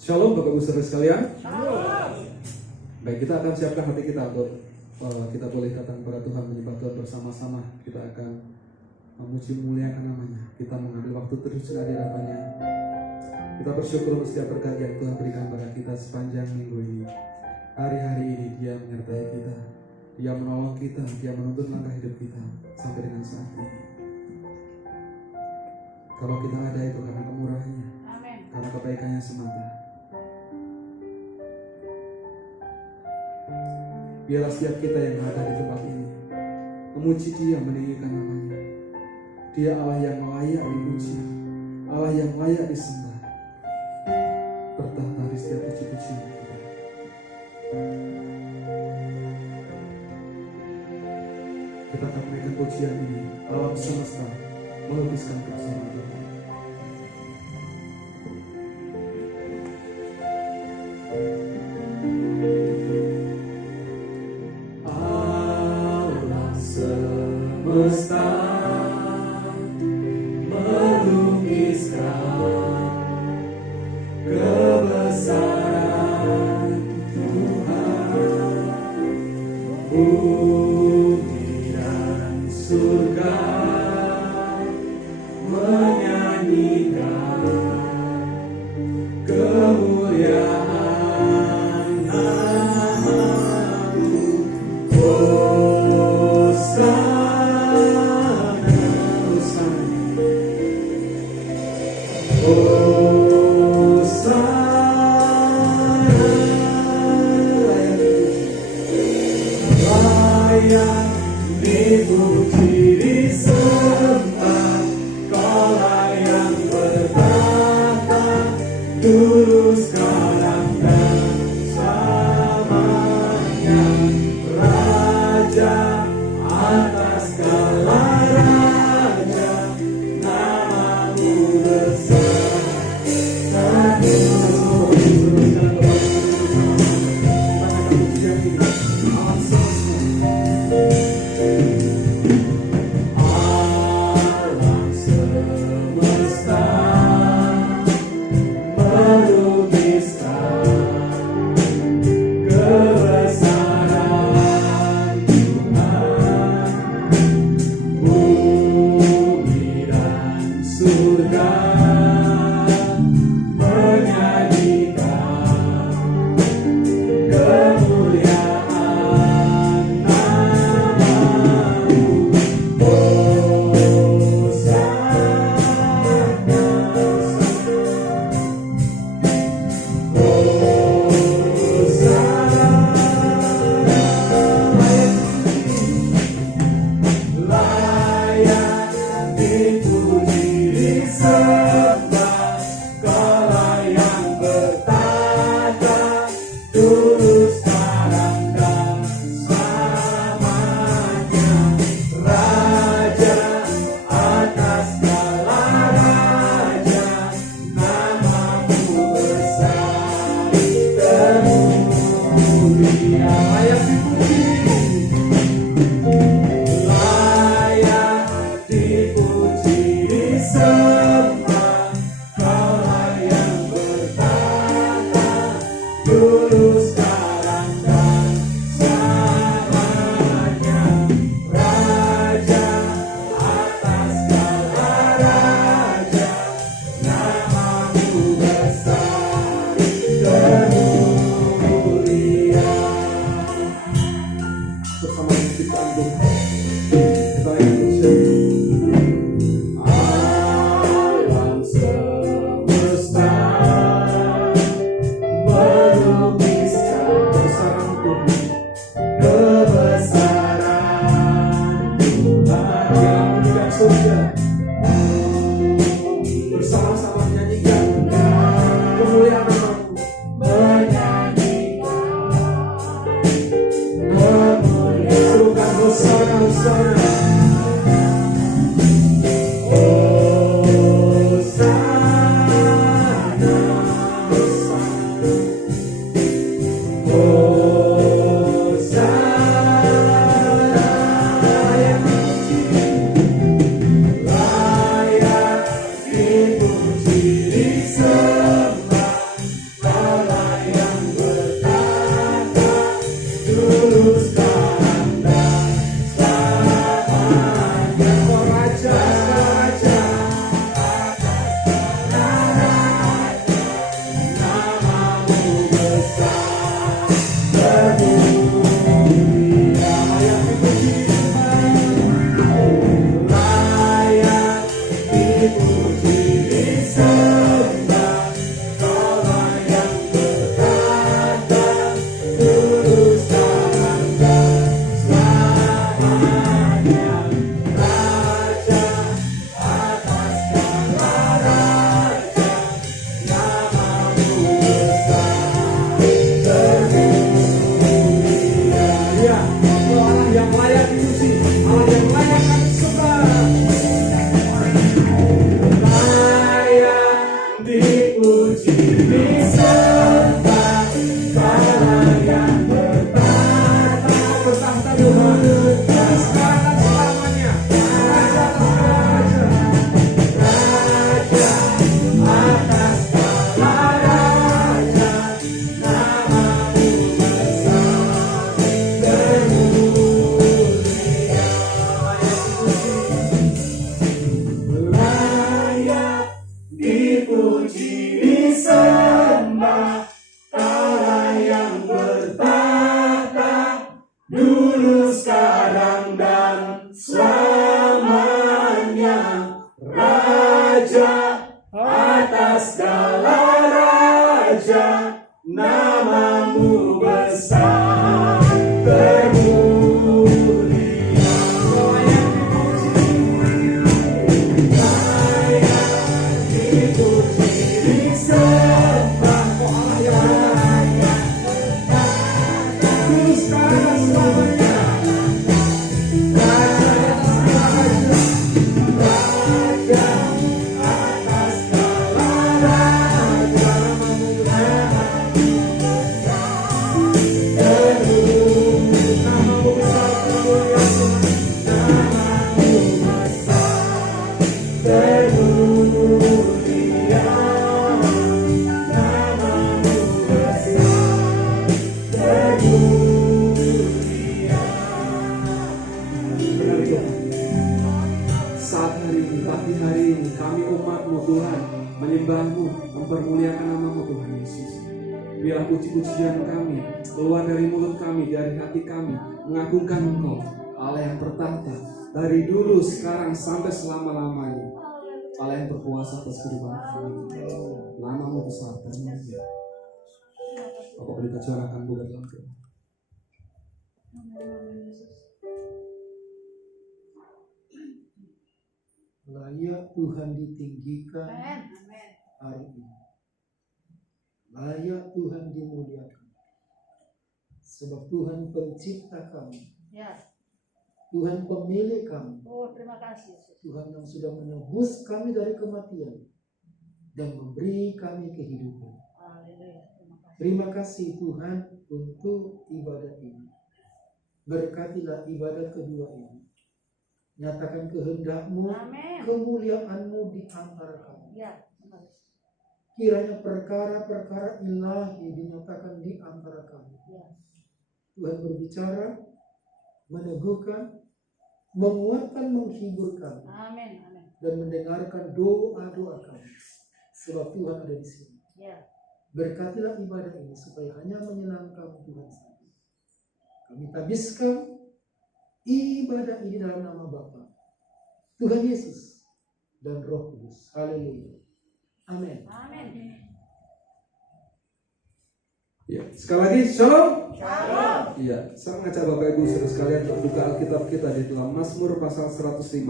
Shalom Bapak Ibu Saudara sekalian. Baik, kita akan siapkan hati kita untuk kita boleh datang kepada Tuhan, menyembah Tuhan bersama-sama. Kita akan memuji memuliakan namanya. Kita mengambil waktu terus di hadapan-Nya. Kita bersyukur untuk setiap berkat yang Tuhan berikan kepada kita sepanjang minggu ini. Hari-hari ini Dia menyertai kita, Dia menolong kita, Dia menuntun langkah hidup kita sampai dengan saat ini. Kalau kita ada itu karena kemurahan-Nya, karena kebaikan-Nya semata. Biarlah setiap kita yang ada di tempat ini memuji Dia, meninggikan namanya. Dia Allah yang layak dipuji, Allah yang layak disembah, bertahta di setiap puji-pujian kita. Kita akan menaikkan pujian ini. Alam semesta melukiskan bersama Tuhan. Alam semesta melukiskan kebesaran Tuhan. Bumi dan surga menyanyikan kemuliaan nama-Mu. Hosana, layak dipuji, disembah. Kaulah yang bertata, dulu, sekarang, dan selamanya. Raja atas segala raja, nama-Mu besar. Alam semesta melukiskan kebesaran Tuhan. Bumi dan surga menyanyikan kemuliaan nama-Mu. Layak dipuji, disembah. dipuji, disembah, Allah yang bertata, dulu, sekarang, dan selamanya. Raja atas segala raja, namamu besar, termulia. Mempermuliakan namamu Tuhan Yesus. Biarlah puji-pujian kami keluar dari mulut kami, dari hati kami, mengagungkan Engkau, Allah yang bertahta dari dulu, sekarang, sampai selama-lamanya. Allah yang berkuasa atas kehidupan kami. Namamu besar dan mulia. Bapak boleh kecurakan buka dalam doa. Layak Tuhan ditinggikan hari ini. Layak Tuhan dimuliakan. Sebab Tuhan pencipta kami. Ya. Tuhan pemilik kami. Oh, terima kasih Yesus. Tuhan yang sudah menebus kami dari kematian dan memberi kami kehidupan. Haleluya. Terima kasih Tuhan untuk ibadah ini. Berkatilah ibadah kedua ini. Nyatakan kehendak-Mu, Amin. kemuliaan-Mu di antara kami. Ya. Kiranya perkara-perkara ilahi dinyatakan di antara kami. Ya. Tuhan berbicara, meneguhkan, menguatkan, menghibur kami, Amin. Amin. dan mendengarkan doa-doa kami. Sebab Tuhan ada di sini. Ya. Berkatilah ibadah ini supaya hanya menyenangkan Tuhan saja. Kami tabiskan ibadah ini dalam nama Bapa, Tuhan Yesus, dan Roh Kudus. Haleluya. Amin. Amin. Ya, sekali lagi shalom. Shalom. Iya, saya mengajak Bapak Ibu Saudara sekalian untuk buka Alkitab kita di dalam Mazmur pasal 150.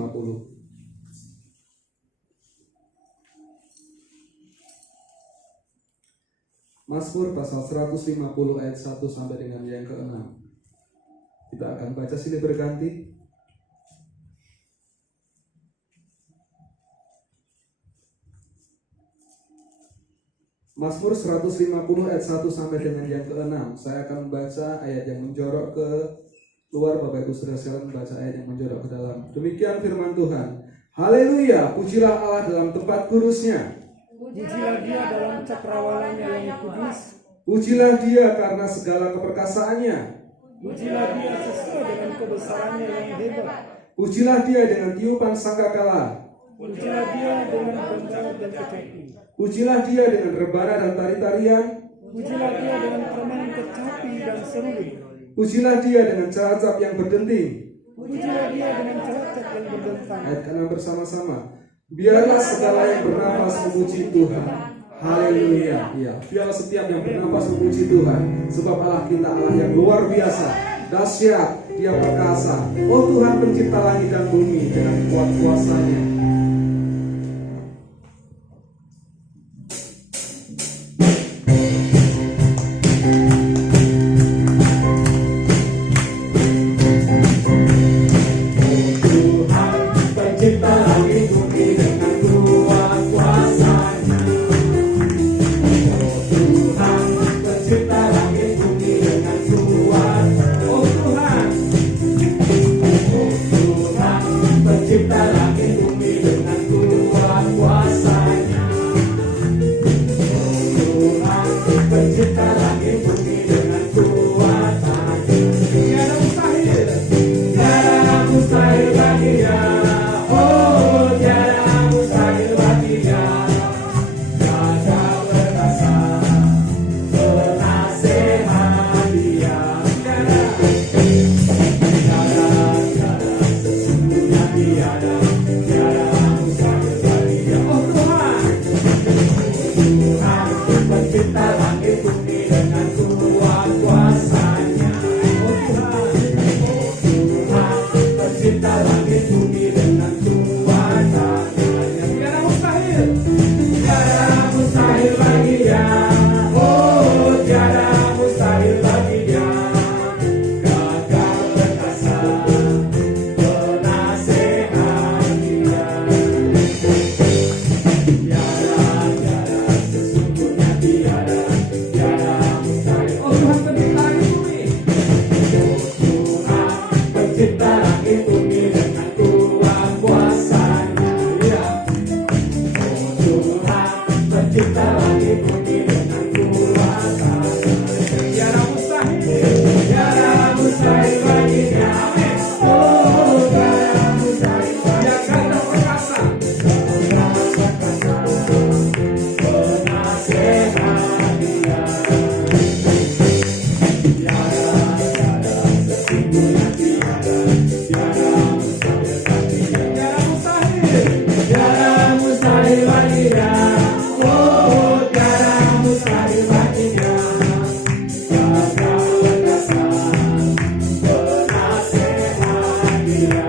Mazmur pasal 150 ayat 1 sampai dengan yang ke-6. Kita akan baca silih berganti. Mazmur 150 ayat 1 sampai dengan yang ke-6. Saya akan membaca ayat yang menjorok ke luar, Bapak Ibu Saudara sekalian membaca ayat yang menjorok ke dalam. Demikian firman Tuhan. Haleluya, pujilah Allah dalam tempat kudusnya. Pujilah Dia dalam cakrawalanya yang kudus. Pujilah Dia karena segala keperkasaannya. Pujilah Dia sesuai dengan kebesarannya yang hebat. Pujilah Dia dengan tiupan sangkakala. Pujilah Dia dengan gonjang dan kecapi. Pujilah Dia dengan rebana dan tari-tarian. Pujilah Dia dengan permainan kecapi dan seruling. Pujilah Dia dengan caracap yang berdenting. Pujilah Dia dengan caracap yang berdentang. Ayat ke-6 bersama-sama. Biarlah segala yang bernafas memuji Tuhan. Haleluya. Ya, biarlah setiap yang bernafas memuji Tuhan. Sebab Allah kita Allah yang luar biasa, dahsyat, Dia perkasa. Oh Tuhan pencipta langit dan bumi dengan kuat kuasa-Nya. Cipta langit bumi mencipta langit bumi dengan kuasa. Tiada mustahil, tiada mustahil baginya. Oh, tiada mustahil baginya. Yang gagah perkasa, penasehat Dia. Tiada sesungguhnya tiada mustahil baginya. Tiada mustahil baginya. Oh, tiada mustahil baginya. Gagah perkasa, penasehat Dia.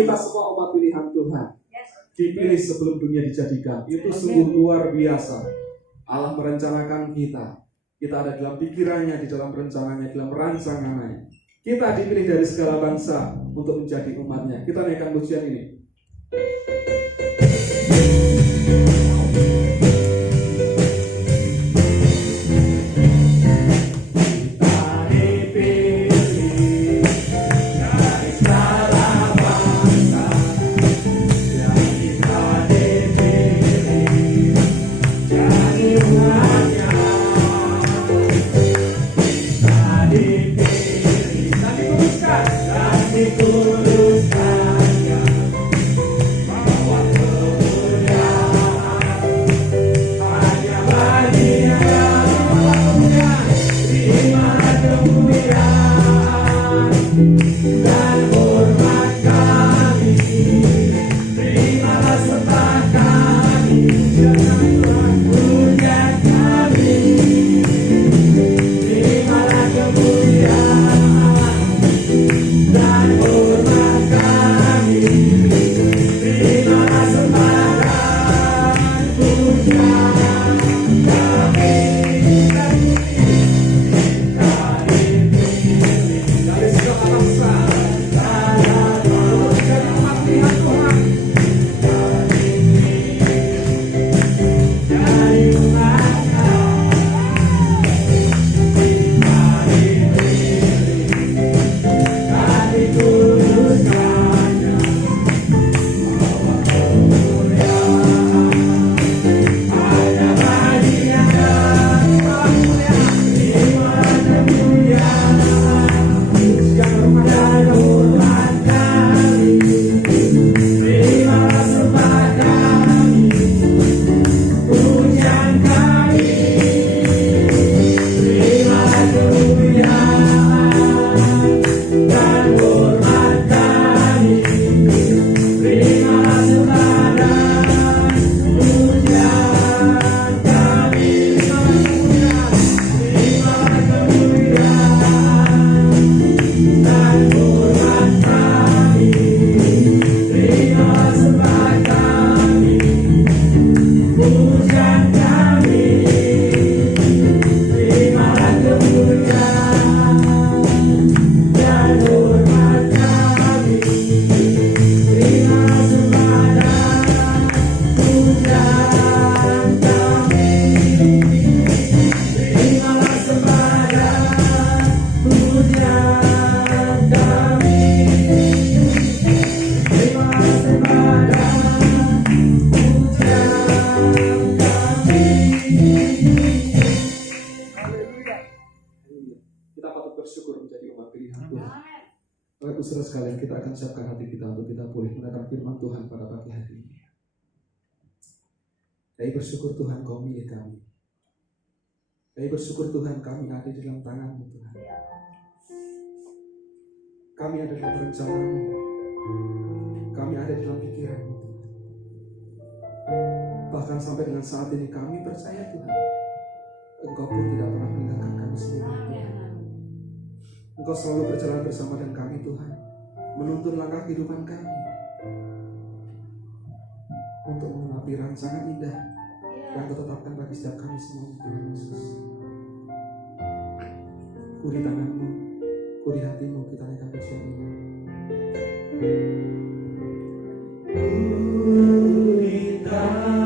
Kita semua umat pilihan Tuhan, dipilih sebelum dunia dijadikan. Itu sungguh luar biasa. Allah merencanakan kita. Kita ada dalam pikirannya, di dalam rencananya, di dalam rancangannya. Kita dipilih dari segala bangsa untuk menjadi umatnya. Kita naikkan pujian ini. sekalian, kita akan siapkan hati kita untuk kita boleh mendengar firman Tuhan pada pagi hari ini. Kami bersyukur Tuhan Kau milik kami. Kami bersyukur Tuhan kami ada di dalam tangan-Mu Tuhan. Kami ada dalam rencana-Mu. Kami ada di dalam pikiran-Mu Tuhan. Bahkan sampai dengan saat ini kami percaya Tuhan, Engkau pun tidak pernah meninggalkan kami sendiri Tuhan. Engkau selalu berjalan bersama dengan kami Tuhan, menuntun langkah kehidupan kami untuk mengenapi rancangan indah yang Kau tetapkan bagi setiap kami semua Tuhan Yesus. Kuri tangan-Mu, kuri hati-Mu, kita naikkan pujian ini. Kuri tangan-Mu,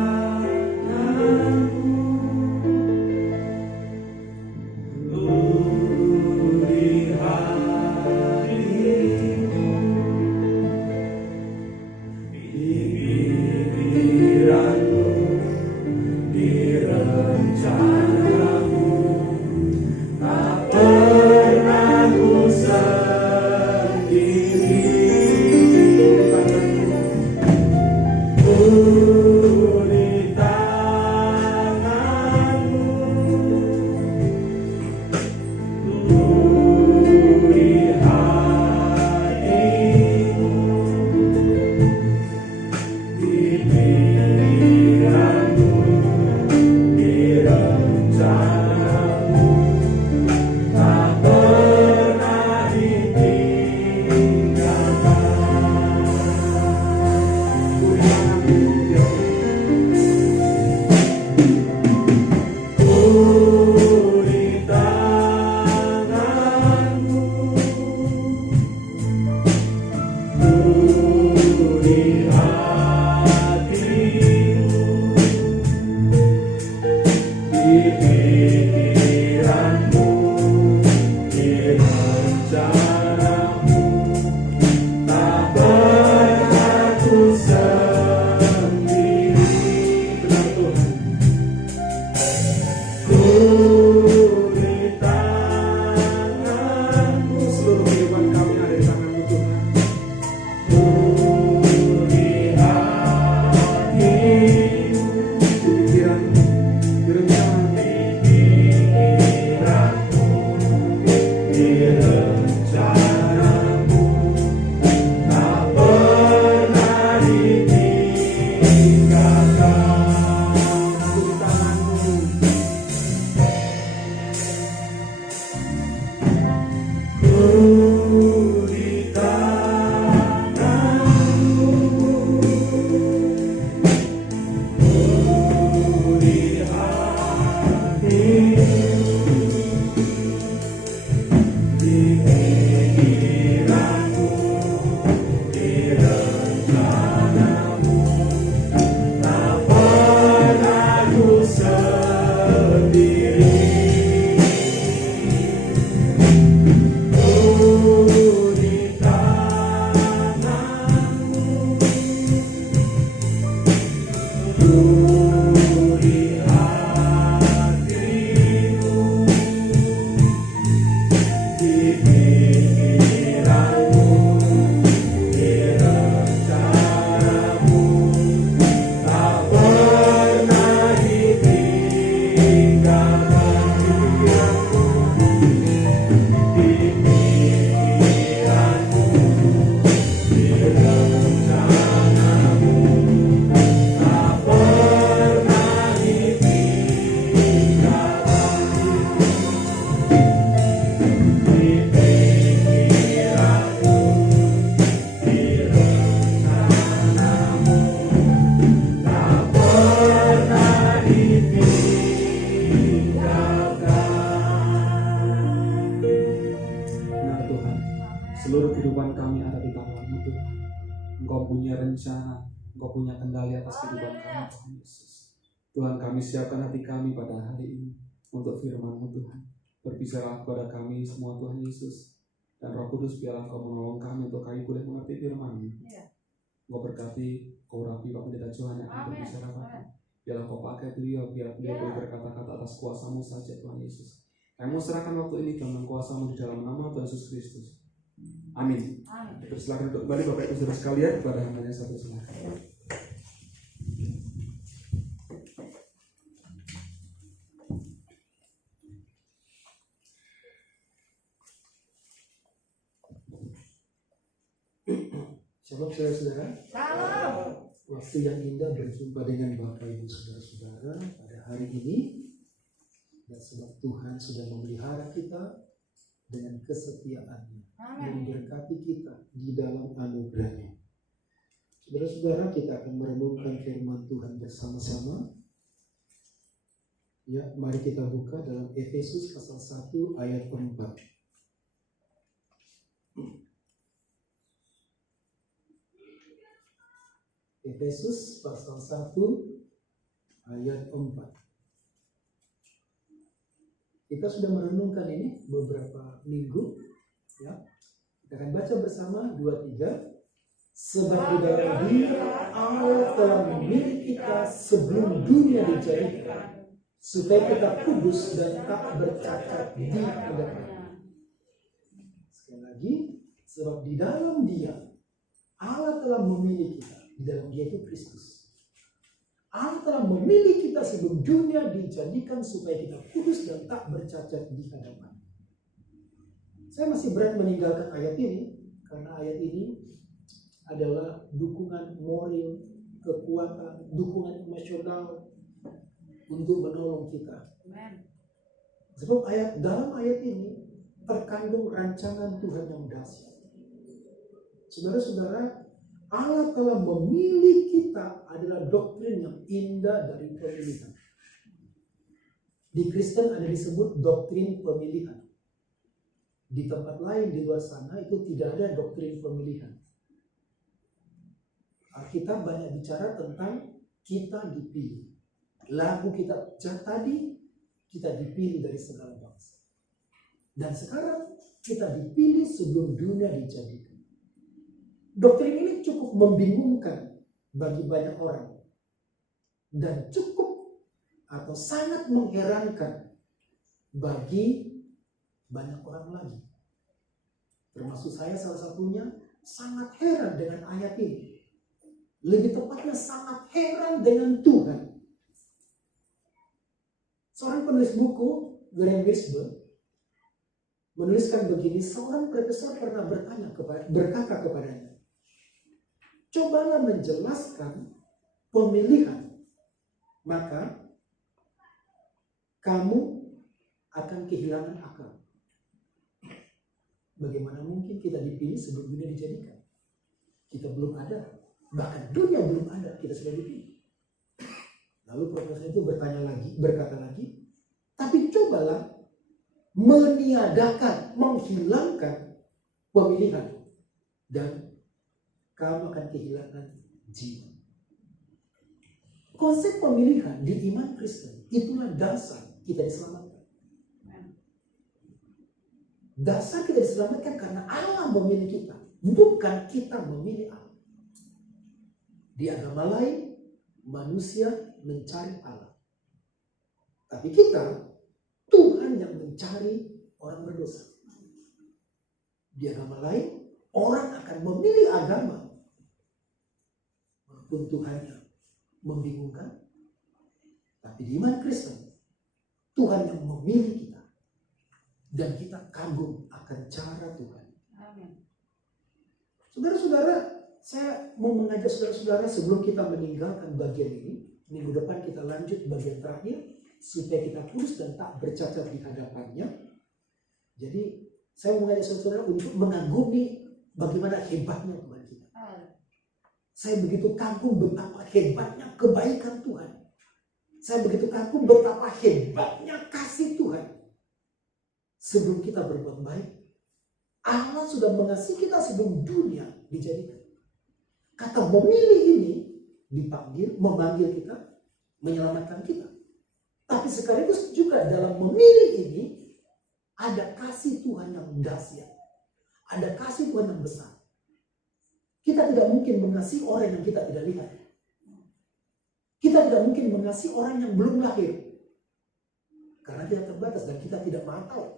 kuri hati-Mu, di pikiran-Mu, di rencana-Mu, tak pernah ku sendiri. Kuri tangan-Mu, kuri hati-Mu, di pikiran-Mu, di rencana-Mu, tak pernah ditinggalkan. Kuri tangan-Mu, kuri hati-Mu, di pikiran-Mu, di rencana-Mu, tak pernah ku sendiri. Benar Tuhan. Kuri tangan-Mu, Seluruh kehidupan kami ada di tangan-Mu Tuhan. kuri hati-Mu, Di pikiran-Mu, di rencana-Mu, pikiran-Mu, di rencana-Mu, tak pernah ditinggalkan. kuri tangan-Mu. Kuri tangan-Mu, kuri hati-Mu, di pikiran-Mu, di rencana-Mu, tak pernah ku sendiri. Kuri tangan-Mu, kuri hati-Mu, di pikiran-Mu, di rencana-Mu, tak pernah ditinggalkan. Di pikiran-Mu, di rencana-Mu, tak pernah ditinggalkan. Di pikiran-Mu, di rencana-Mu, tak pernah ditinggalkan. Benar Tuhan, seluruh kehidupan kami ada di tangan-Mu Tuhan. Engkau punya rencana, Engkau punya kendali atas kehidupan kami Tuhan Yesus. Tuhan, kami siapkan hati kami pada hari ini untuk firman-Mu Tuhan. Berbicara kepada kami semua Tuhan Yesus. Dan Roh Kudus biarlah Engkau menolong kami untuk kami boleh mengerti firman-Mu. Engkau berkati, Kau rapi Pak Pendeta Johan yang akan berbicara Bapak. Biarlah Kau pakai beliau, biar beliau boleh berkata-kata atas kuasa-Mu saja Tuhan Yesus. Kami serahkan waktu ini dalam kuasa-Mu di dalam nama Tuhan Yesus Kristus. Amin. Amin. Terus silakan untuk kembali Bapak Ibu Saudara sekalian kepada hambanya satu silakan. Shalom saudara-saudara. Salam. Waktu yang indah berjumpa dengan Bapak Ibu Saudara-saudara pada hari ini. Dan sebab Tuhan sudah memelihara kita dengan kesetiaan-Nya, Amin. memberkati kita di dalam anugerah-Nya. Saudara-saudara, kita akan merenungkan firman Tuhan bersama-sama. Ya, mari kita buka dalam Efesus pasal 1 ayat 4. Efesus pasal 1 ayat 4. Kita sudah merenungkan ini beberapa minggu, ya. Kita akan baca bersama 2-3. Sebab di dalam Dia Allah telah memilih kita sebelum dunia dijadikan, supaya kita kudus dan tak bercacat di hadapan. Sekali lagi, sebab di dalam Dia Allah telah memilih kita. Di dalam Dia itu Kristus. Allah telah memilih kita sebelum dunia dijadikan supaya kita kudus dan tak bercacat di hadapan. Saya masih berat meninggalkan ayat ini karena ayat ini adalah dukungan moral, kekuatan, dukungan emosional untuk menolong kita. Amin. Sebab dalam ayat ini terkandung rancangan Tuhan yang dahsyat. Saudara-saudara, Allah telah memilih kita adalah doktrin yang indah dari pemilihan. Di Kristen ada disebut doktrin pemilihan. Di tempat lain di luar sana itu tidak ada doktrin pemilihan. Alkitab banyak bicara tentang kita dipilih. Lagu kita tadi, kita dipilih dari segala bangsa. Dan sekarang kita dipilih sebelum dunia dijadikan. Doktrin ini cukup membingungkan bagi banyak orang dan cukup atau sangat mengherankan bagi banyak orang lagi. Termasuk saya salah satunya sangat heran dengan ayat ini. Lebih tepatnya sangat heran dengan Tuhan. Seorang penulis buku, Graham Wishburn, menuliskan begini, seorang profesor pernah berkata kepadanya, cobalah menjelaskan pemilihan, maka kamu akan kehilangan akal. Bagaimana mungkin kita dipilih sebelum dunia dijadikan? Kita belum ada, bahkan dunia belum ada, kita sudah dipilih. Lalu profesor itu berkata lagi, tapi cobalah meniadakan, menghilangkan pemilihan, dan kamu akan kehilangan jiwa. Konsep pemilihan di iman Kristen itulah dasar kita diselamatkan. Dasar kita diselamatkan karena Allah memilih kita, bukan kita memilih Allah. Di agama lain, manusia mencari Allah. Tapi kita, Tuhan yang mencari orang berdosa. Di agama lain, orang akan memilih agama. Walaupun Tuhannya membingungkan. Tapi di iman Kristen, Tuhan yang memilih kita. Dan kita kagum akan cara Tuhan. Amin. Saudara-saudara, saya mau mengajak saudara-saudara sebelum kita meninggalkan bagian ini. Minggu depan kita lanjut bagian terakhir. Supaya kita kudus dan tak bercacat di hadapannya. Jadi saya mengajak saudara untuk mengagumi bagaimana hebatnya Tuhan kita. Saya begitu kagum betapa hebatnya kebaikan Tuhan. Saya begitu kagum betapa hebatnya kasih Tuhan. Sebelum kita berbuat baik, Allah sudah mengasihi kita sebelum dunia dijadikan. Kata memilih ini memanggil kita, menyelamatkan kita. Tapi sekaligus juga dalam memilih ini ada kasih Tuhan yang dahsyat. Ada kasih Tuhan yang besar. Kita tidak mungkin mengasihi orang yang kita tidak lihat. Kita tidak mungkin mengasihi orang yang belum lahir. Karena kita terbatas dan kita tidak mau tahu.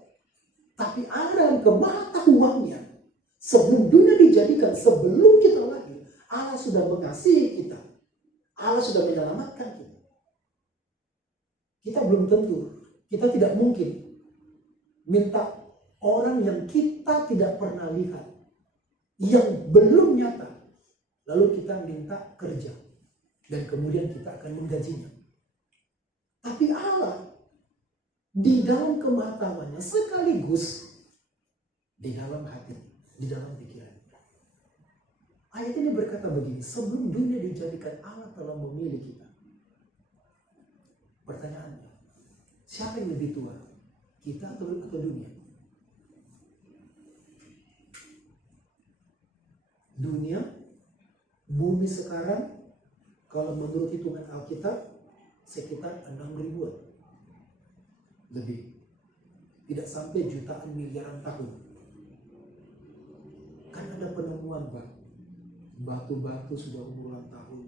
Tapi Allah dalam kemahatauannya Sebelum dunia dijadikan, sebelum kita lahir, Allah sudah mengasihi kita. Allah sudah menyelamatkan kita. Kita belum tentu, kita tidak mungkin minta orang yang kita tidak pernah lihat, yang belum nyata, lalu kita minta kerja, dan kemudian kita akan menggajinya. Tapi Allah di dalam kematangannya sekaligus di dalam hati, di dalam pikiran. Ayat ini berkata begini, sebelum dunia dijadikan, Allah telah memilih kita. Pertanyaannya, siapa yang lebih tua? Kita atau dunia? Dunia, bumi sekarang, kalau menurut hitungan Alkitab, sekitar 6.000-an. Lebih. Tidak sampai jutaan miliaran tahun. Kan ada penemuan batu-batu sudah umuran tahun.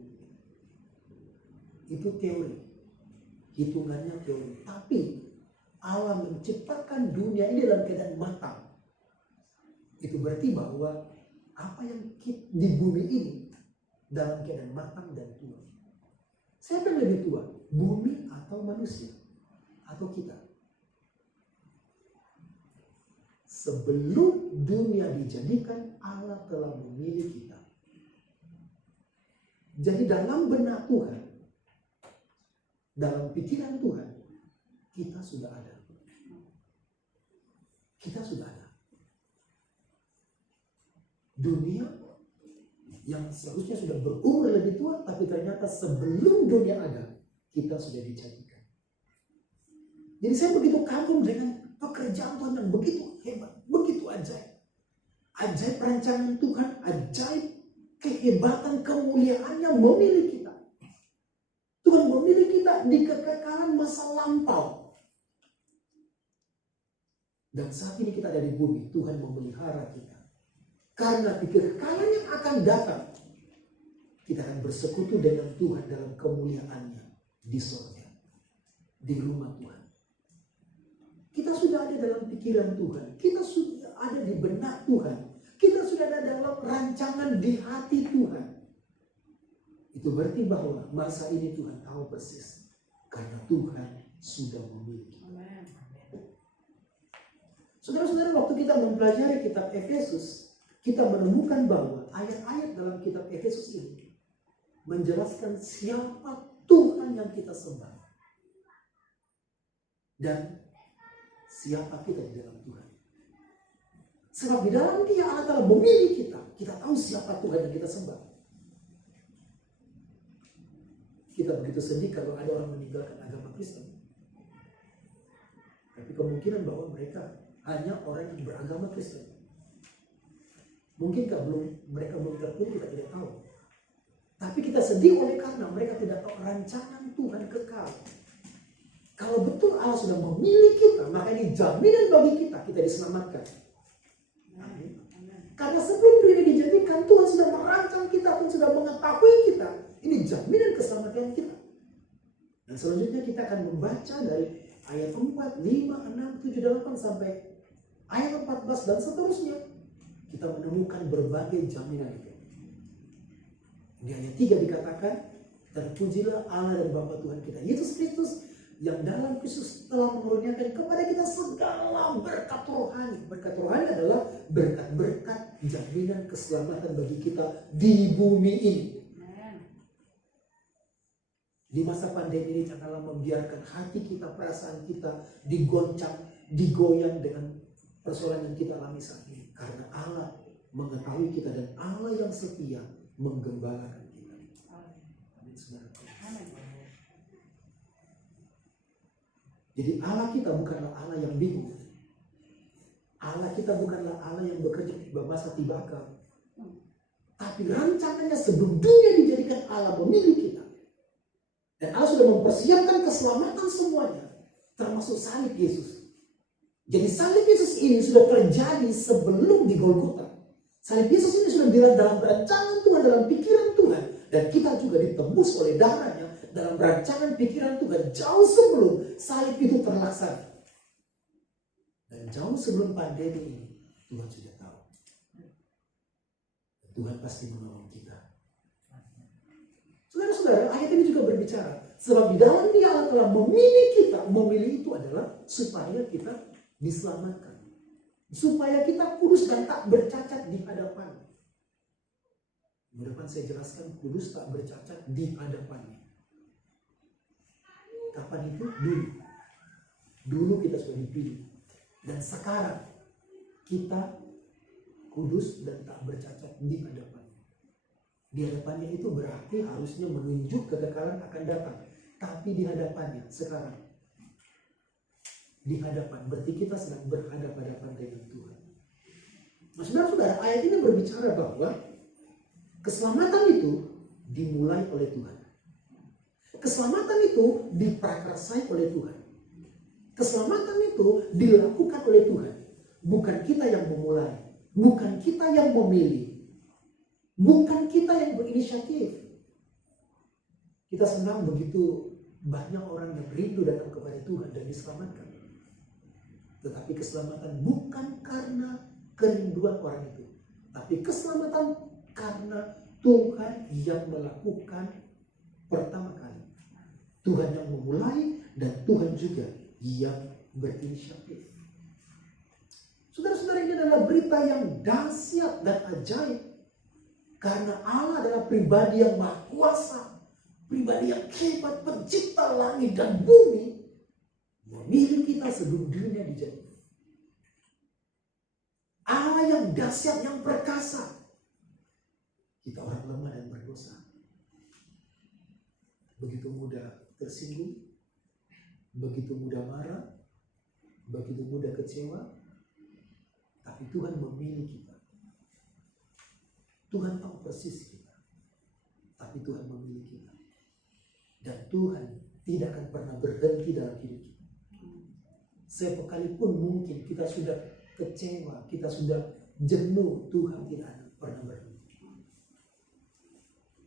Itu teori. Hitungannya teori. Tapi Allah menciptakan dunia ini dalam keadaan matang. Itu berarti bahwa apa yang di bumi ini dalam keadaan matang dan tua. Siapa yang lebih tua? Bumi atau manusia? Atau kita? Sebelum dunia dijadikan, Allah telah memilih kita. Jadi dalam benak Tuhan, dalam pikiran Tuhan, kita sudah ada. Kita sudah ada. Dunia yang seharusnya sudah berumur lebih tua, tapi ternyata sebelum dunia ada, kita sudah dijadikan. Jadi saya begitu kagum dengan pekerjaan Tuhan yang begitu hebat, begitu ajaib. Ajaib rancangan Tuhan, ajaib kehebatan kemuliaannya memilih kita. Tuhan memilih kita di kekekalan masa lampau. Dan saat ini kita ada di bumi, Tuhan memelihara kita. Karena di kekekalan yang akan datang, kita akan bersekutu dengan Tuhan dalam kemuliaannya di surga, di rumah Tuhan. Kita sudah ada dalam pikiran Tuhan, kita sudah ada di benak Tuhan, kita sudah ada dalam rancangan di hati Tuhan. Itu berarti bahwa masa ini Tuhan tahu persis, karena Tuhan sudah memilih. Saudara-saudara, waktu kita mempelajari kitab Efesus, kita menemukan bahwa ayat-ayat dalam kitab Efesus ini menjelaskan siapa Tuhan yang kita sembah dan siapa kita di dalam Tuhan. Sebab di dalam Dia Allah telah memilih kita. Kita tahu siapa Tuhan yang kita sembah. Kita begitu sedih kalau ada orang meninggalkan agama Kristen. Tapi kemungkinan bahwa mereka hanya orang yang beragama Kristen. Mungkinkah mereka belum terpilih, kita tidak tahu. Tapi kita sedih oleh karena mereka tidak tahu rancangan Tuhan kekal. Kalau betul Allah sudah memilih kita, maka ini jaminan bagi kita diselamatkan. Amin. Karena sebelum dunia dijadikan, Tuhan sudah merancang kita, Tuhan sudah mengetahui kita. Ini jaminan keselamatan kita. Dan selanjutnya kita akan membaca dari ayat 4, 5, 6, 7, 8 sampai ayat 14 dan seterusnya. Kita menemukan berbagai jaminan itu. Di ayat 3 dikatakan, terpujilah Allah dan Bapa Tuhan kita Yesus Kristus, yang dalam Kristus telah menurunkan kepada kita segala berkat rohani. Berkat rohani adalah berkat-berkat jaminan keselamatan bagi kita di bumi ini. Di masa pandemi ini janganlah membiarkan hati kita, perasaan kita digoncang, digoyang dengan persoalan yang kita alami saat ini. Karena Allah mengetahui kita dan Allah yang setia menggembalakan kita. Amin. Jadi Allah kita bukanlah Allah yang bingung. Allah kita bukanlah Allah yang bekerja di masa tibaka. Tapi rancangannya sebelum dunia dijadikan, Allah memilih kita. Dan Allah sudah mempersiapkan keselamatan semuanya, termasuk salib Yesus. Jadi salib Yesus ini sudah terjadi sebelum di Golgota. Salib Yesus ini sudah dilihat dalam rancangan Tuhan, dalam pikiran Tuhan. Dan kita juga ditembus oleh darahnya dalam rancangan pikiran Tuhan jauh sebelum salib itu terlaksana. Dan jauh sebelum pandemi ini, Tuhan sudah tahu. Tuhan pasti menolong kita. Saudara-saudara, ayat ini juga berbicara, sebab di dalam Dia Allah telah memilih kita. Memilih itu adalah supaya kita diselamatkan, supaya kita kudus dan tak bercacat di hadapan. Minggu depan saya jelaskan kudus tak bercacat di hadapannya. Kapan itu? Dulu kita sudah dipilih. Dan sekarang kita kudus dan tak bercacat di hadapannya. Di hadapannya itu berarti harusnya menunjuk kekekalan akan datang. Tapi di hadapannya sekarang. Di hadapan, berarti kita sedang berhadapan-hadapan dengan Tuhan. Nah, saudara-saudara, ayat ini berbicara bahwa keselamatan itu dimulai oleh Tuhan. Keselamatan itu diprakarsai oleh Tuhan. Keselamatan itu dilakukan oleh Tuhan. Bukan kita yang memulai. Bukan kita yang memilih. Bukan kita yang berinisiatif. Kita senang begitu banyak orang yang rindu datang kepada Tuhan dan diselamatkan. Tetapi keselamatan bukan karena kerinduan orang itu. Tapi keselamatan karena Tuhan yang melakukan pertama kali. Tuhan yang memulai dan Tuhan juga yang berinisiatif. Saudara-saudara, ini adalah berita yang dahsyat dan ajaib. Karena Allah adalah pribadi yang maha kuasa. Pribadi yang hebat, pencipta langit dan bumi. Memilih kita sebelum dunia dijadikan. Allah yang dahsyat, yang perkasa. Kita orang lemah dan berdosa. Begitu mudah tersinggung. Begitu mudah marah. Begitu mudah kecewa. Tapi Tuhan memilih kita. Tuhan tahu persis kita. Tapi Tuhan memilih kita. Dan Tuhan tidak akan pernah berhenti dalam hidup kita. Sekalipun mungkin kita sudah kecewa, kita sudah jenuh, Tuhan tidak akan pernah berhenti.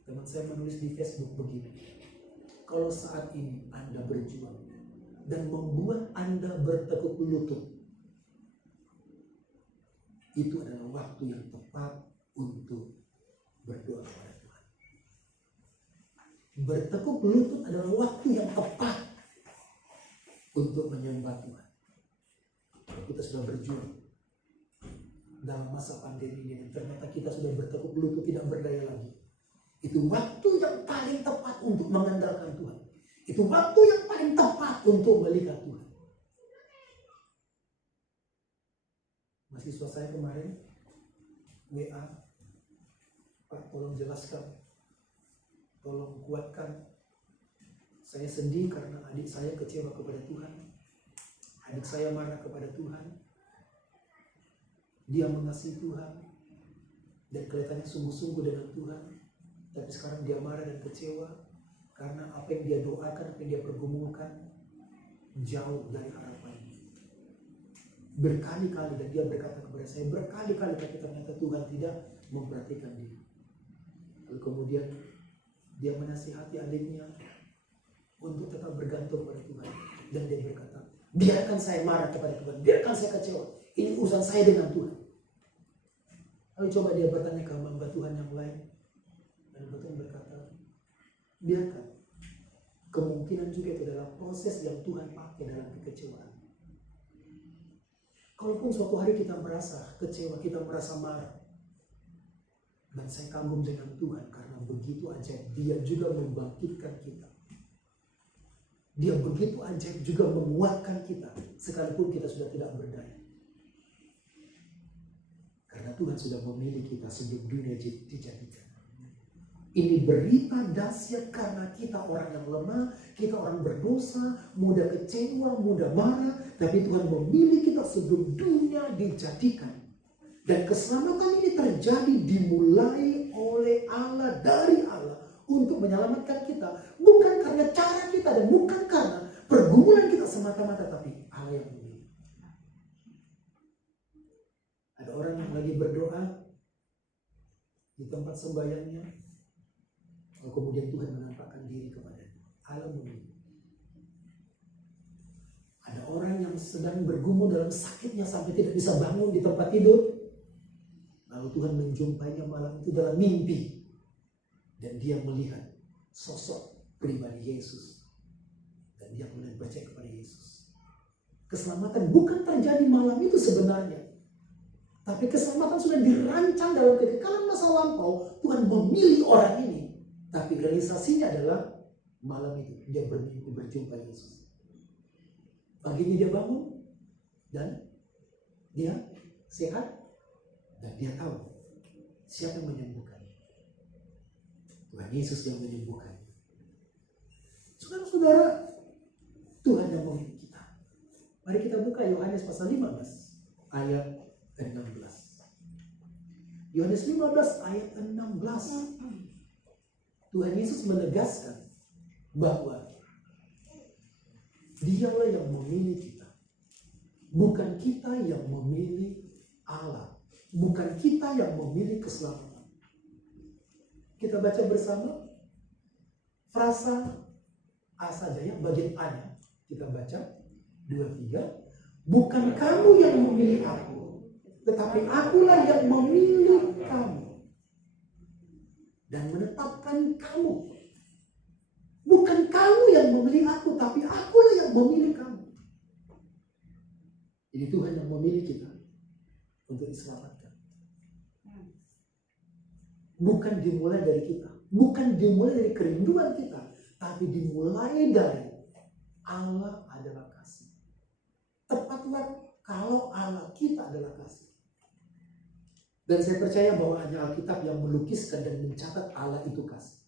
Teman saya menulis di Facebook begini. Kalau saat ini Anda berjuang dan membuat Anda bertekuk lutut, itu adalah waktu yang tepat untuk berdoa kepada Tuhan. Bertekuk lutut adalah waktu yang tepat untuk menyembah Tuhan. Kalau kita sudah berjuang dalam masa pandemi ini dan ternyata kita sudah bertekuk lutut tidak berdaya lagi, itu waktu yang paling tepat untuk mengandalkan Tuhan. Itu waktu yang paling tepat untuk melihat Tuhan. Mahasiswa saya kemarin WA, Pak, tolong jelaskan, tolong kuatkan. Saya sedih karena adik saya kecewa kepada Tuhan. Adik saya marah kepada Tuhan. Dia mengasihi Tuhan dan kelihatannya sungguh-sungguh dengan Tuhan. Tapi sekarang dia marah dan kecewa karena apa yang dia doakan, apa yang dia pergumulkan jauh dari harapan. Berkali-kali, dan dia berkata kepada saya berkali-kali, tapi ternyata Tuhan tidak memperhatikan dia. Lalu kemudian dia menasihati adiknya untuk tetap bergantung pada Tuhan. Dan dia berkata, biarkan saya marah kepada Tuhan, biarkan saya kecewa, ini urusan saya dengan Tuhan. Lalu coba dia bertanya ke hamba Tuhan yang lain, dan Tuhan berkata, biarkan. Kemungkinan juga itu adalah proses yang Tuhan pakai dalam kekecewaan. Kalaupun suatu hari kita merasa kecewa, kita merasa marah, dan saya kagum dengan Tuhan karena begitu ajaib dia juga membangkitkan kita. Dia begitu ajaib juga menguatkan kita sekalipun kita sudah tidak berdaya. Karena Tuhan sudah memilih kita sebelum dunia dijadikan. Ini berita dahsyat karena kita orang yang lemah, kita orang berdosa, mudah kecewa, mudah marah, tapi Tuhan memilih kita sebelum dunia dijadikan. Dan keselamatan ini terjadi dimulai oleh Allah, dari Allah untuk menyelamatkan kita, bukan karena cara kita dan bukan karena pergumulan kita semata-mata, tapi Allah yang memilih. Ada orang yang lagi berdoa di tempat sembahyangnya, lalu kemudian Tuhan menampakkan diri kepadanya. Allah memilih. Ada orang yang sedang bergumul dalam sakitnya sampai tidak bisa bangun di tempat tidur. Lalu bahwa Tuhan menjumpainya malam itu dalam mimpi. Dan dia melihat sosok pribadi Yesus. Dan dia kemudian percaya kepada Yesus. Keselamatan bukan terjadi malam itu sebenarnya. Tapi keselamatan sudah dirancang dalam kekekalan masa lampau. Tuhan memilih orang ini. Tapi realisasinya adalah malam itu dia bermimpi berjumpa Yesus. Paginya dia bangun. Dan dia sehat. Dan dia tahu siapa yang menyembuhkan. Tuhan Yesus yang menyembuhkan. Saudara-saudara, Tuhan yang memilih kita. Mari kita buka Yohanes pasal 15 ayat 16. Yohanes 15 ayat 16. Tuhan Yesus menegaskan bahwa Dialah yang memilih kita. Bukan kita yang memilih Allah. Bukan kita yang memilih keselamatan. Kita baca bersama frasa A saja ya, bagian A-nya. Kita baca 2-3. Bukan kamu yang memilih aku, tetapi akulah yang memilih kamu dan menetapkan kamu. Bukan kamu yang memilih aku, tapi akulah yang memilih kamu. Jadi Tuhan yang memilih kita untuk diselamatkan. Bukan dimulai dari kita, bukan dimulai dari kerinduan kita, tapi dimulai dari Allah adalah kasih. Tepatlah kalau Allah kita adalah kasih. Dan saya percaya bahwa hanya Alkitab yang melukiskan dan mencatat Allah itu kasih.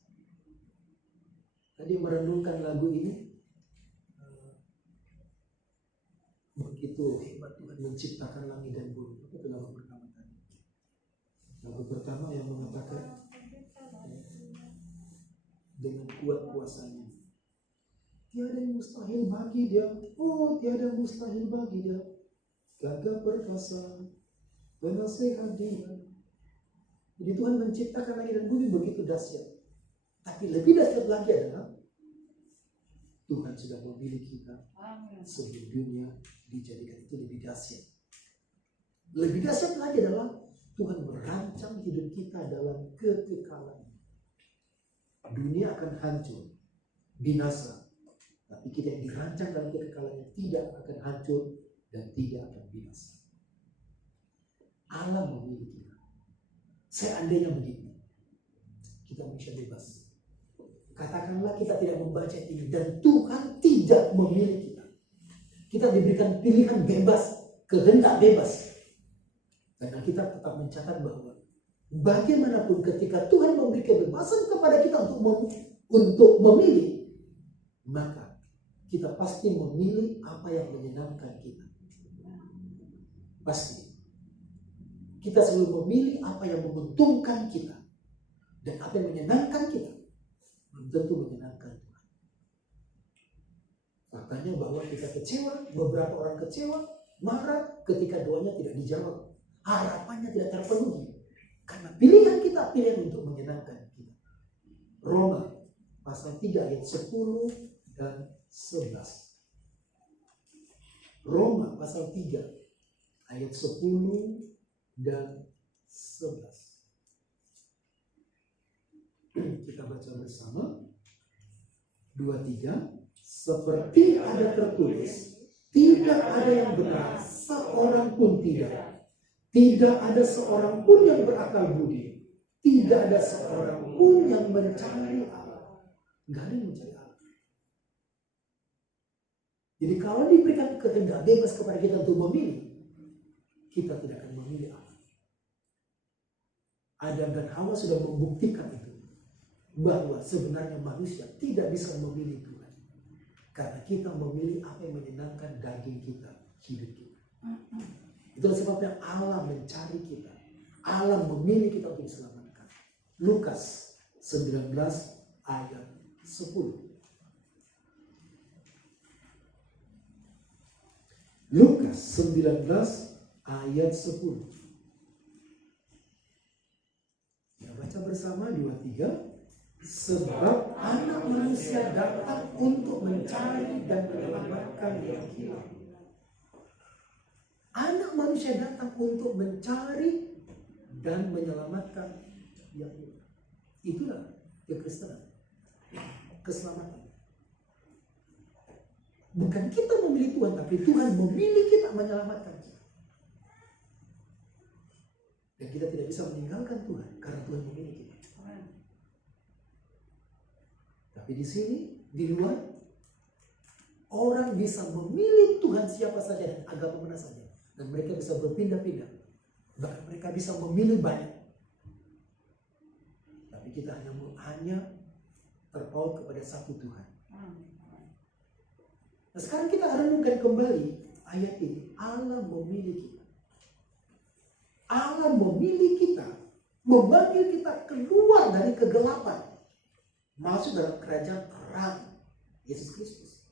Tadi merenungkan lagu ini, begitu hebat Tuhan menciptakan langit dan bumi. Itu lagu pertama tadi. Lagu pertama yang mengatakan dengan kuat kuasanya. Tiada yang mustahil bagi dia. Oh, tiada yang mustahil bagi dia. Gagah perkasa, penasehat dia. Jadi Tuhan menciptakan langit dan bumi begitu dahsyat. Tapi lebih dahsyat lagi adalah Tuhan sudah memilih kita sebelum dunia dijadikan. Itu lebih dahsyat. Lebih dahsyat lagi adalah Tuhan merancang hidup kita dalam kekekalan. Dunia akan hancur, binasa. Tapi kita yang dirancang dalam kekekalannya tidak akan hancur dan tidak akan binasa. Allah memilih kita. Seandainya begitu, kita bisa bebas. Katakanlah kita tidak membaca ini dan Tuhan tidak memilih kita. Kita diberikan pilihan bebas, kehendak bebas. Karena kita tetap mencatat bahwa bagaimanapun ketika Tuhan memberi kebebasan kepada kita untuk memilih, maka kita pasti memilih apa yang menyenangkan kita. Pasti. Kita selalu memilih apa yang menguntungkan kita. Dan apa yang menyenangkan kita belum tentu menyenangkan Tuhan. Faktanya bahwa kita kecewa, beberapa orang kecewa, marah ketika doanya tidak dijawab. Harapannya tidak terpenuhi. Karena pilihan kita pilihan untuk menyenangkan kita. Roma pasal 3 ayat 10 dan 11. Roma pasal 3 ayat 10 dan 11. Kita baca bersama 2-3. Seperti ada tertulis, tidak ada yang benar, seorang pun tidak. Tidak ada seorang pun yang berakal budi. Tidak ada seorang pun yang mencari Allah. Gak ada yang mencari Allah. Jadi kalau diberikan kehendak bebas kepada kita untuk memilih, kita tidak akan memilih Allah. Adam dan Hawa sudah membuktikan itu. Bahwa sebenarnya manusia tidak bisa memilih Tuhan. Karena kita memilih apa yang menyenangkan daging kita, hidup kita. Itulah sebabnya Allah mencari kita. Allah memilih kita untuk diselamatkan. Lukas 19 ayat 10. Lukas 19 ayat 10. Kita baca bersama 2-3. Sebab anak manusia datang untuk mencari dan menyelamatkan yang hilang. Anak manusia datang untuk mencari dan menyelamatkan yang hilang. Itulah kekristenan, keselamatan. Bukan kita memilih Tuhan, tapi Tuhan memilih kita, menyelamatkan kita. Dan kita tidak bisa meninggalkan Tuhan karena Tuhan memilih kita. Tapi di sini, di luar, orang bisa memilih Tuhan siapa saja dan agama mana saja. Dan mereka bisa berpindah-pindah. Bahkan mereka bisa memilih banyak. Tapi kita hanya terpaut kepada satu Tuhan. Nah sekarang kita renungkan kembali ayat ini. Allah memilih kita. Allah memilih kita. Memanggil kita keluar dari kegelapan. Masuk dalam kerajaan terang Yesus Kristus.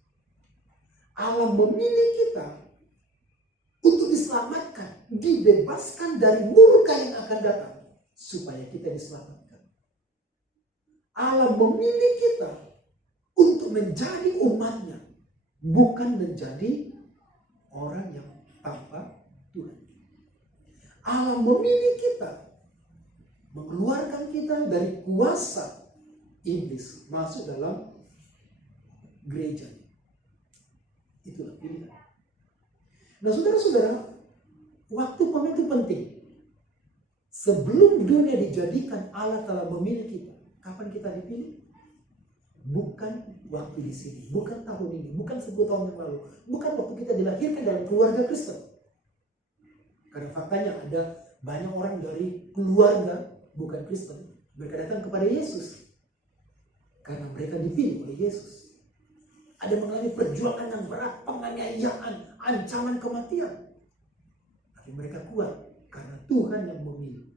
Allah memilih kita untuk diselamatkan, dibebaskan dari murka yang akan datang, supaya kita diselamatkan. Allah memilih kita untuk menjadi umatnya, bukan menjadi orang yang tanpa Tuhan. Allah memilih kita, mengeluarkan kita dari kuasa iblis, masuk dalam gereja. Itulah pilihan. Nah saudara-saudara, waktu itu penting. Sebelum dunia dijadikan, Allah telah memilih kita. Kapan kita dipilih? Bukan waktu di sini, bukan tahun ini, bukan 10 tahun yang lalu, bukan waktu kita dilahirkan dalam keluarga Kristen. Karena faktanya ada banyak orang dari keluarga bukan Kristen, mereka datang kepada Yesus karena mereka dipilih oleh Yesus. Ada mengalami perjuangan yang berat, penganiayaan, ancaman kematian. Tapi mereka kuat karena Tuhan yang memilih.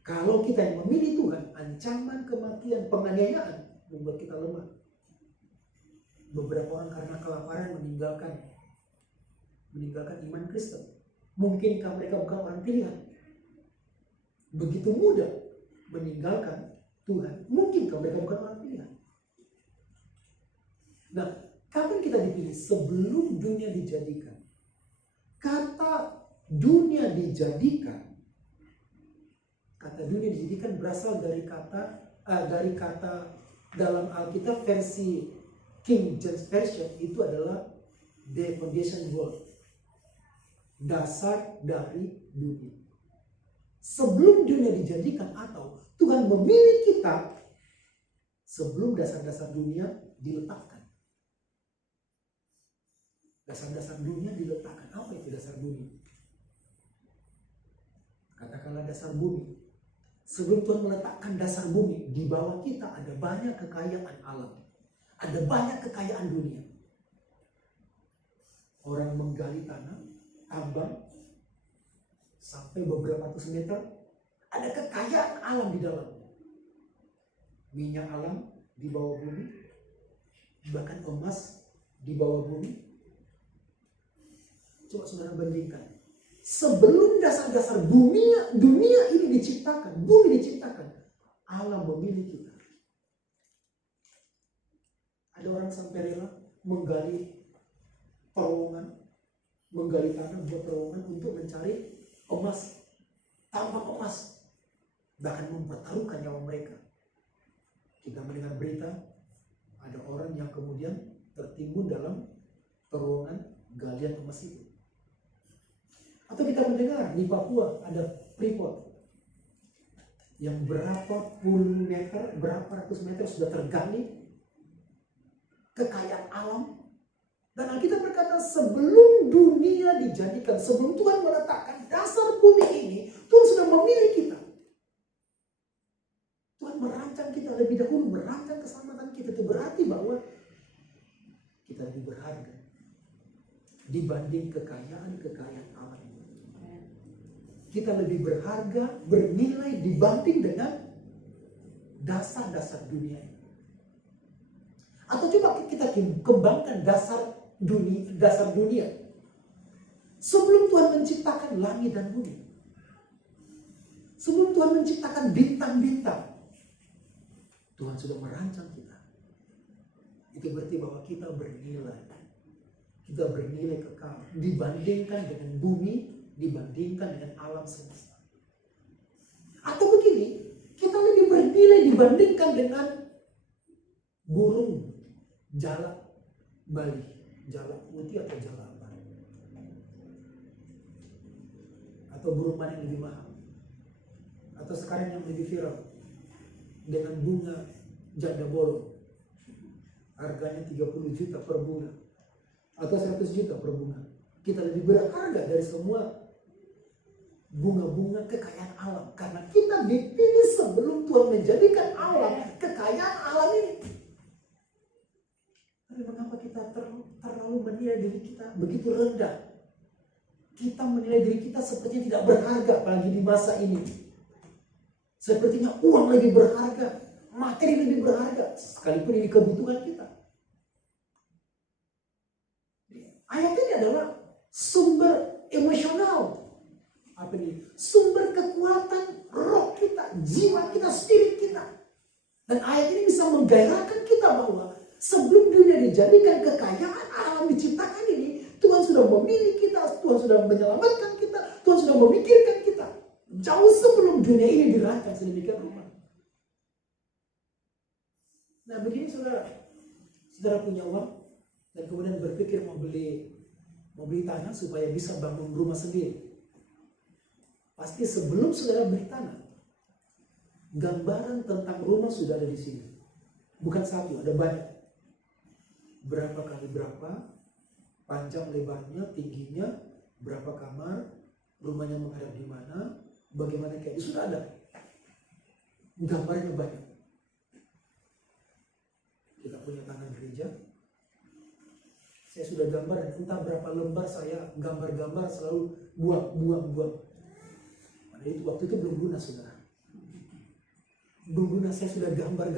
Kalau kita yang memilih Tuhan, ancaman kematian, penganiayaan membuat kita lemah. Beberapa orang karena kelaparan meninggalkan iman Kristen. Mungkinkah mereka bukan orang pilihan? Begitu mudah meninggalkan Tuhan. Mungkinkah mereka bukan orang pilihan? Nah, kapan kita dipilih? Sebelum dunia dijadikan. Kata dunia dijadikan berasal dari kata dalam Alkitab versi King James Version itu adalah the foundation world, dasar dari dunia. Sebelum dunia dijadikan atau Tuhan memilih kita sebelum dasar-dasar dunia diletakkan. Dasar-dasar dunia diletakkan. Apa itu dasar dunia? Katakanlah dasar bumi. Sebelum Tuhan meletakkan dasar bumi, di bawah kita ada banyak kekayaan alam. Ada banyak kekayaan dunia. Orang menggali tanah, tambang, sampai beberapa ratus meter, ada kekayaan alam di dalamnya. Minyak alam di bawah bumi, bahkan emas di bawah bumi. Coba saudara bandingkan. Sebelum dasar-dasar dunia ini diciptakan, bumi diciptakan, Allah memilih kita. Ada orang sampai rela menggali terowongan, menggali tanah buat terowongan untuk mencari emas, tambang emas, bahkan mempertaruhkan nyawa mereka. Kita mendengar berita, ada orang yang kemudian tertimbun dalam terowongan galian emas itu. Atau kita mendengar di Papua ada Freeport yang berapa puluh meter, berapa ratus meter sudah tergali kekayaan alam. Dan Alkitab berkata sebelum dunia dijadikan, sebelum Tuhan meletakkan dasar bumi ini, Tuhan sudah memilih kita. Tuhan merancang kita lebih dahulu, merancang keselamatan kita. Itu berarti bahwa kita lebih berharga dibanding kekayaan alam. Kita lebih berharga, bernilai dibanding dengan dasar-dasar dunia ini. Atau coba kita kembangkan dasar dunia. Sebelum Tuhan menciptakan langit dan bumi, sebelum Tuhan menciptakan bintang-bintang, Tuhan sudah merancang kita. Itu berarti bahwa kita bernilai. Kita bernilai kekal dibandingkan dengan bumi, dibandingkan dengan alam semesta. nilai dibandingkan dengan burung jalak Bali, jalak putih atau jalak apa? Atau burung mana yang lebih mahal? Atau sekarang yang lebih viral dengan bunga janda bolong, harganya 30 juta per bunga atau 100 juta per bunga. Kita lebih berharga dari semua bunga-bunga kekayaan alam, karena kita dipilih sebelum Tuhan menjadikan alam, kekayaan alam ini. Tapi mengapa kita terlalu menilai diri kita begitu rendah? Kita menilai diri kita sepertinya tidak berharga, apalagi di masa ini. Sepertinya uang lebih berharga, materi lebih berharga, sekalipun ini kebutuhan kita. Ayat ini adalah sumber emosional. Apa ini? Sumber kekuatan roh kita, jiwa kita, spirit kita. Dan ayat ini bisa menggairahkan kita bahwa sebelum dunia dijadikan kekayaan alam diciptakan ini, Tuhan sudah memilih kita, Tuhan sudah menyelamatkan kita, Tuhan sudah memikirkan kita. Jauh sebelum dunia ini dirancang sedemikian rupa. Nah begini saudara punya uang dan kemudian berpikir mau beli tanah supaya bisa bangun rumah sendiri. Pasti sebelum saudara beli tanah, gambaran tentang rumah sudah ada di sini. Bukan satu, ada banyak. Berapa kali berapa, panjang lebarnya, tingginya, berapa kamar, rumahnya menghadap di mana, bagaimana kayak itu sudah ada. Gambarnya banyak. Kita punya tanah gereja. Saya sudah gambar, entah berapa lembar saya gambar-gambar selalu buang. Itu waktu itu belum guna saudara. Belum guna, saya sudah gambar.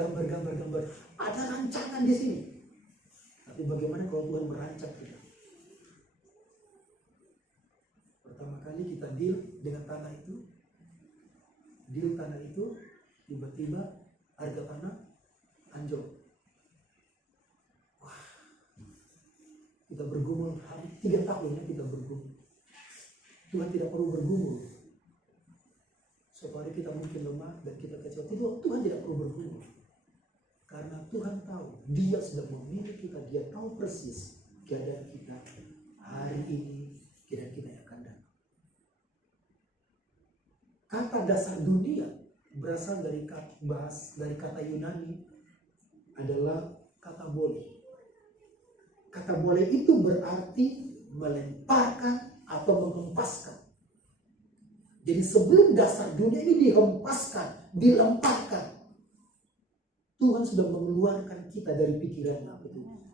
Ada rancangan di sini. Tapi bagaimana kalau Tuhan merancang kita? Pertama kali kita deal dengan tanah itu. Deal tanah itu, tiba-tiba harga tanah anjlok. Wah, kita bergumul 3 tahun ya kita bergumul. Tuhan tidak perlu bergumul. Suatu hari kita mungkin lemah dan kita kecewa. Tuhan tidak perlu bergumul. Karena Tuhan tahu, Dia sudah memilih kita. Dia tahu persis keadaan kita hari ini, keadaan kita yang akan datang. Kata dasar dunia berasal dari kata Yunani adalah kata boleh. Kata boleh itu berarti melemparkan atau menghempaskan. Jadi sebelum dasar dunia ini dihempaskan, dilemparkan, Tuhan sudah mengeluarkan kita dari pikirannya.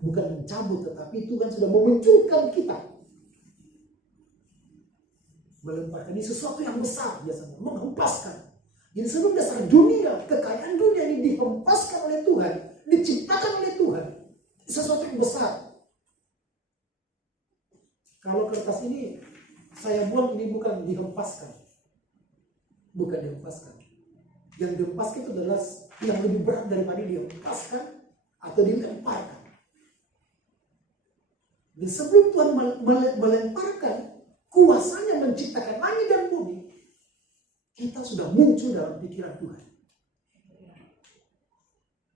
Bukan mencabut, tetapi Tuhan sudah memunculkan kita. Melemparkan ini sesuatu yang besar biasanya, menghempaskan. Jadi sebelum dasar dunia, kekayaan dunia ini dihempaskan oleh Tuhan, diciptakan oleh Tuhan. Sesuatu yang besar. Kalau kertas ini saya buang, ini bukan dihempaskan. Bukan dihempaskan. Yang dihempaskan itu adalah yang lebih berat daripada dihempaskan atau dilemparkan. Dan sebelum Tuhan melemparkan, kuasanya menciptakan langit dan bumi, kita sudah muncul dalam pikiran Tuhan.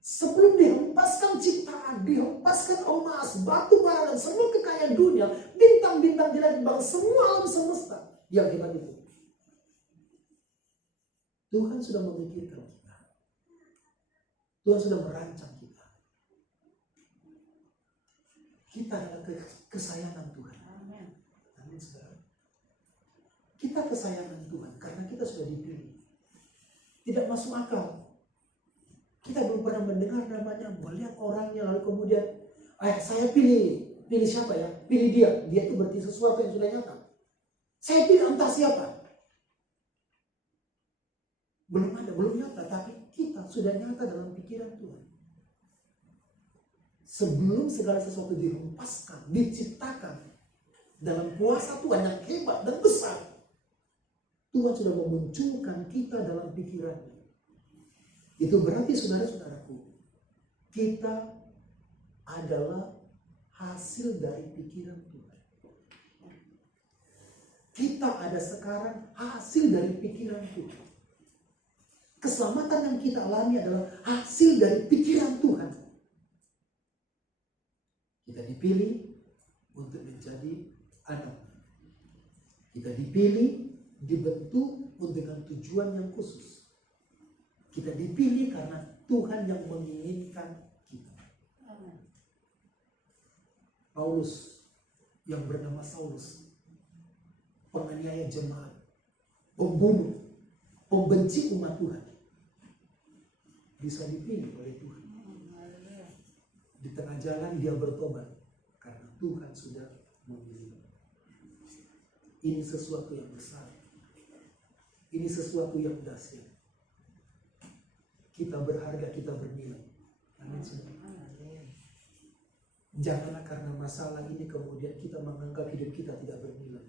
Sebelum dihempaskan ciptaan, dihempaskan emas, batu bara, dan semua kekayaan dunia, bintang-bintang di langit, bahkan semua alam semesta yang hebat itu, Tuhan sudah memikirkan kita. Tuhan sudah merancang kita. Kita adalah kesayangan Tuhan. Amin, saudara. Kita kesayangan Tuhan karena kita sudah dipilih. Tidak masuk akal. Kita belum pernah mendengar namanya, melihat orangnya, lalu kemudian, saya pilih siapa ya? Pilih dia. Dia itu berarti sesuatu yang sudah nyata. Saya pilih entah siapa. Belum ada, belum nyata, tapi kita sudah nyata dalam pikiran Tuhan. Sebelum segala sesuatu dihempaskan, diciptakan dalam kuasa Tuhan yang hebat dan besar, Tuhan sudah memunculkan kita dalam pikirannya. Itu berarti saudara-saudaraku, kita adalah hasil dari pikiran Tuhan. Kita ada sekarang hasil dari pikiran Tuhan. Keselamatan yang kita alami adalah hasil dari pikiran Tuhan. Kita dipilih untuk menjadi anak. Kita dipilih, dibentuk dengan tujuan yang khusus. Kita dipilih karena Tuhan yang menginginkan kita. Amin. Paulus yang bernama Saulus, penganiaya jemaat, pembunuh, pembenci umat Tuhan, bisa dipilih oleh Tuhan. Haleluya. Di tengah jalan dia bertobat karena Tuhan sudah memilih. Ini sesuatu yang besar. Ini sesuatu yang dahsyat. Kita berharga, kita bernilai. Amin, saudara. Janganlah karena masalah ini kemudian kita menganggap hidup kita tidak bernilai.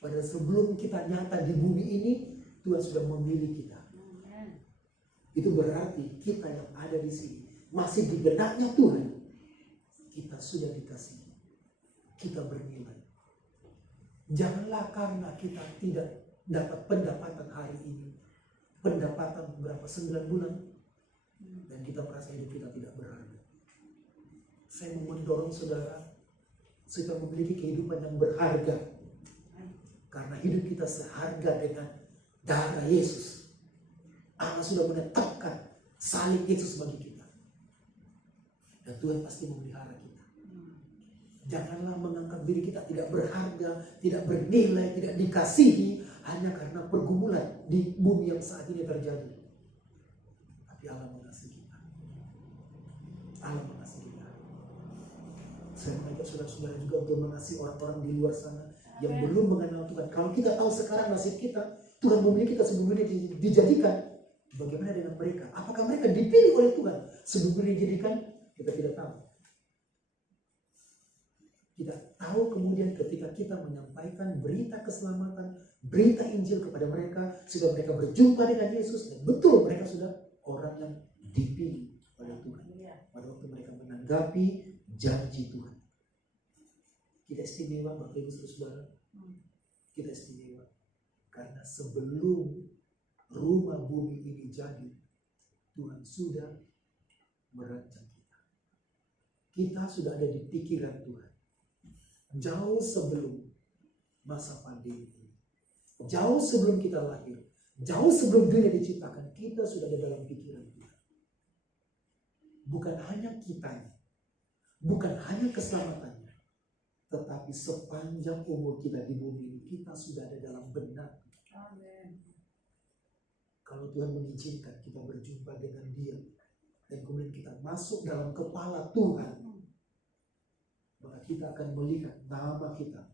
Padahal sebelum kita nyata di bumi ini, Tuhan sudah memilih kita. Amin. Itu berarti kita yang ada di sini masih di benaknya Tuhan. Kita sudah dikasihi. Kita bernilai. Janganlah karena kita tidak dapat pendapatan hari ini, pendapatan berapa 9 bulan, dan kita merasa hidup kita tidak berharga. Saya mau mendorong saudara supaya memiliki kehidupan yang berharga, karena hidup kita seharga dengan darah Yesus. Allah sudah menetapkan salib Yesus bagi kita, dan Tuhan pasti memelihara kita. Janganlah menganggap diri kita tidak berharga, tidak bernilai, tidak dikasihi hanya karena pergumulan di bumi yang saat ini terjadi. Tapi Allah mengasihi kita. Allah mengasihi kita. Saya mengajak saudara-saudara juga untuk mengasihi orang-orang di luar sana yang belum mengenal Tuhan. Kalau kita tahu sekarang nasib kita, Tuhan memilih kita sebelum ini dijadikan. Bagaimana dengan mereka? Apakah mereka dipilih oleh Tuhan sebelum ini dijadikan? Kita tidak tahu. Kita tahu kemudian ketika kita menyampaikan berita keselamatan, berita Injil kepada mereka, sudah mereka berjumpa dengan Yesus, dan betul mereka sudah orang yang dipilih oleh Tuhan. Pada waktu mereka menanggapi janji Tuhan. Kita istimewa, Bapak Ibu Saudara. Kita istimewa. Karena sebelum rumah bumi ini jadi, Tuhan sudah merancang kita. Kita sudah ada di pikiran Tuhan. Jauh sebelum masa pandemi ini, jauh sebelum kita lahir, jauh sebelum dunia diciptakan, kita sudah ada dalam pikiran Tuhan. Bukan hanya kitanya, bukan hanya keselamatannya, tetapi sepanjang umur kita di bumi ini, kita sudah ada dalam benak. Amin. Kalau Tuhan mengizinkan kita berjumpa dengan Dia, dan kemudian kita masuk dalam kepala Tuhan, maka kita akan melihat nama kita.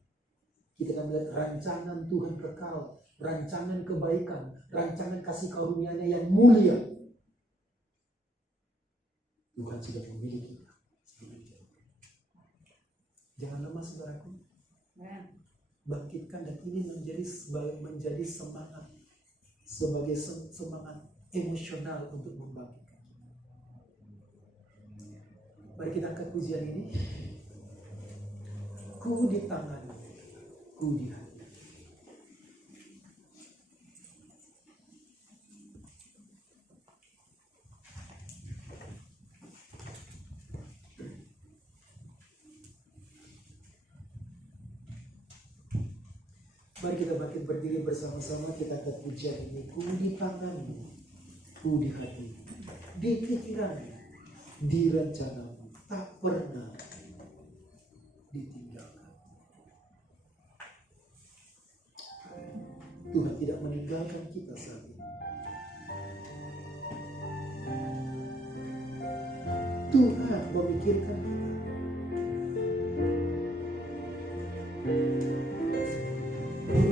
Kita akan melihat rancangan Tuhan kekal, rancangan kebaikan, rancangan kasih karunia-Nya yang mulia. Tuhan sudah memilih kita. Jangan lemah, saudaraku. Bangkitkan, dan ini menjadi semangat, sebagai semangat emosional untuk membangkitkan kita. Mari kita angkat pujian ini. Ku di tangan, ku di hati. Mari kita bangkit berdiri bersama-sama, kita angkat pujian ini. Ku di tanganmu, ku di hati, di pikiranmu, di rencanamu, tak pernah ditinggalkan. Tuhan tidak meninggalkan kita saat ini. Tuhan memikirkan kita. Ku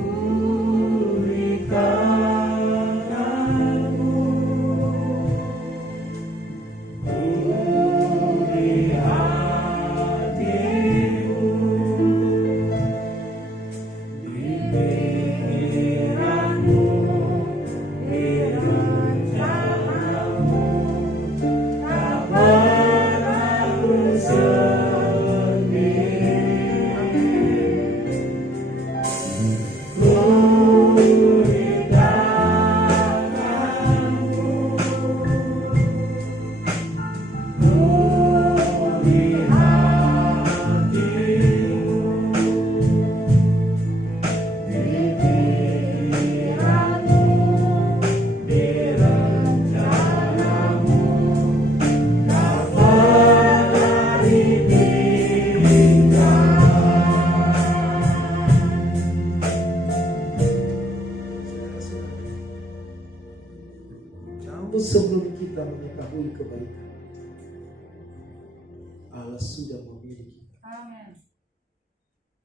Allah sudah memilih kita. Amin.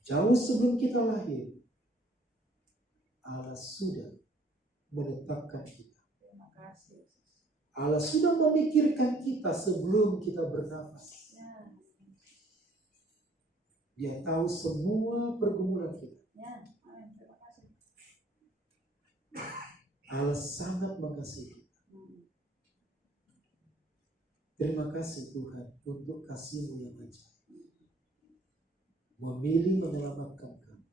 Jauh sebelum kita lahir, Allah sudah menetapkan kita. Terima kasih. Allah sudah memikirkan kita sebelum kita bernafas. Ya. Dia tahu semua pergumulan kita. Ya. Amin. Terima kasih. Allah sangat mengasihi kita. Terima kasih Tuhan untuk kasih-Mu yang ajaib. Memilih menyelamatkan kami.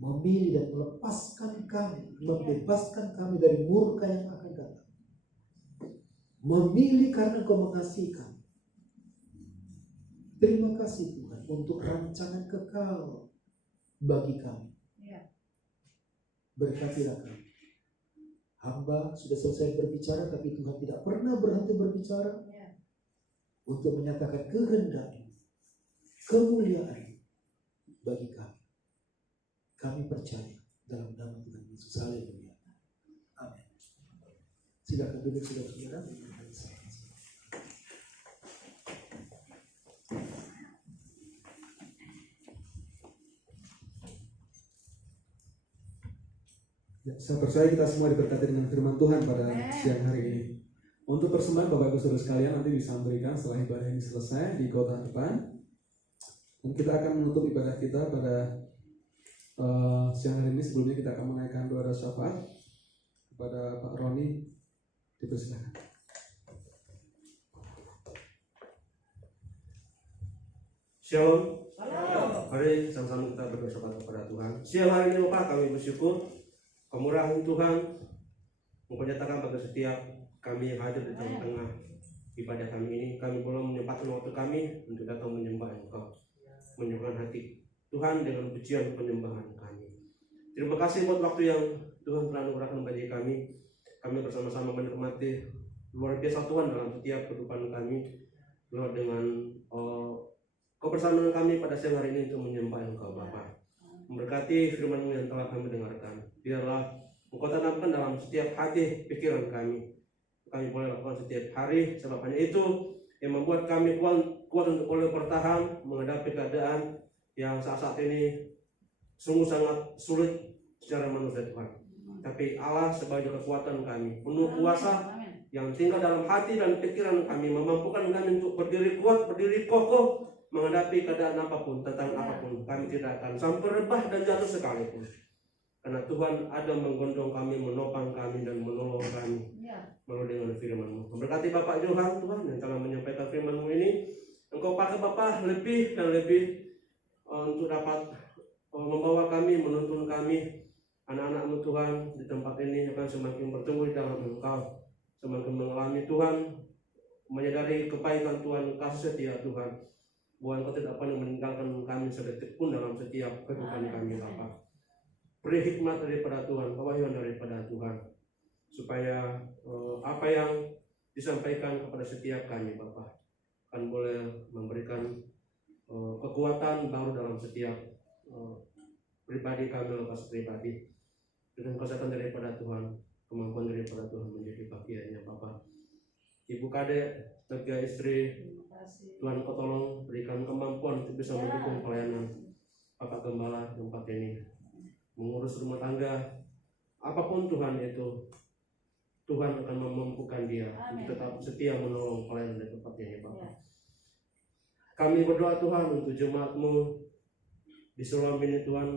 Memilih dan melepaskan kami, membebaskan kami dari murka yang akan datang. Memilih karena Engkau mengasihi kami. Terima kasih Tuhan untuk rancangan kekal bagi kami. Ya. Berkatilah kami. Hamba sudah selesai berbicara, tapi Tuhan tidak pernah berhenti berbicara Ya. untuk menyatakan kehendak-Mu, kemuliaan bagi kami. Kami percaya dalam nama Tuhan Yesus. Haleluya. Amin. Silakan duduk saudara-saudara. Ya, saya percaya kita semua diberkati dengan firman Tuhan pada siang hari ini. Untuk persembahan Bapak Ibu Saudara sekalian nanti bisa memberikan setelah ibadah ini selesai di kota depan. Dan kita akan menutup ibadah kita pada siang hari ini. Sebelumnya kita akan menaikkan doa syafaat kepada Pak Roni. Dipersilakan. Shalom. Mari sama-sama kita berdoa kepada Tuhan. Siang hari ini Bapak, kami bersyukur kemurahan Tuhan Engkau nyatakan bagi setiap kami yang hadir di tengah-tengah ibadah kami ini. Kami belum menyempatkan waktu kami untuk datang menyembah Engkau, menyembahkan hati Tuhan dengan pujian penyembahan kami. Terima kasih buat waktu yang Tuhan telah anugerahkan bagi kami. Kami bersama-sama menikmati luar biasa Tuhan dalam setiap kehidupan kami. Lord, dengan kebersamaan kami pada siang hari ini untuk menyembah Engkau Bapa. Memberkati firman-Mu yang telah kami dengarkan. Biarlah Engkau tanamkan dalam setiap hati pikiran kami. Kami boleh lakukan setiap hari. Sebab hanya itu yang membuat kami kuat untuk boleh bertahan menghadapi keadaan yang saat-saat ini sungguh sangat sulit secara manusia Tuhan. Tapi Allah sebagai kekuatan kami, penuh kuasa yang tinggal dalam hati dan pikiran kami, memampukan kami untuk berdiri kuat, berdiri kokoh menghadapi keadaan apapun, tentang apapun. Kami tidak akan sampai rebah dan jatuh sekalipun. Karena Tuhan ada menggondong kami, menopang kami, dan menolong kami melalui dengan firman-Mu. Memberkati Bapak Johan Tuhan yang telah menyampaikan firman-Mu ini. Engkau pakai Bapak lebih dan lebih untuk dapat membawa kami, menuntun kami, anak-anak-Mu Tuhan di tempat ini akan semakin bertumbuh di dalam Engkau, semakin mengalami Tuhan, menyadari kebaikan Tuhan, kasih setia Tuhan, bahwa Engkau tidak pernah meninggalkan kami sedetik pun dalam setiap kehidupan kami Bapak. Beri hikmat daripada Tuhan, pewahyuan daripada Tuhan, supaya apa yang disampaikan kepada setiap kami Bapak akan boleh memberikan kekuatan baru dalam setiap pribadi kami, lepas pribadi, dengan kesehatan daripada Tuhan, kemampuan daripada Tuhan menjadi bagiannya Bapak. Ibu Kadek, sebagai istri, Tuhan Kau tolong berikan kemampuan untuk bisa mendukung pelayanan Bapak Gembala tempat ini, mengurus rumah tangga, apapun Tuhan itu, Tuhan akan memampukan dia untuk tetap setia menolong pelayanan di tempat ini Bapak. Kami berdoa Tuhan untuk jemaat-Mu di Sulawesi ini Tuhan,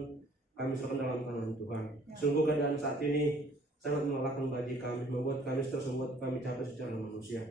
kami serahkan dalam tangan Tuhan. Sungguh keadaan saat ini sangat melelahkan bagi kami, membuat kami terus membuat kami capek secara manusia.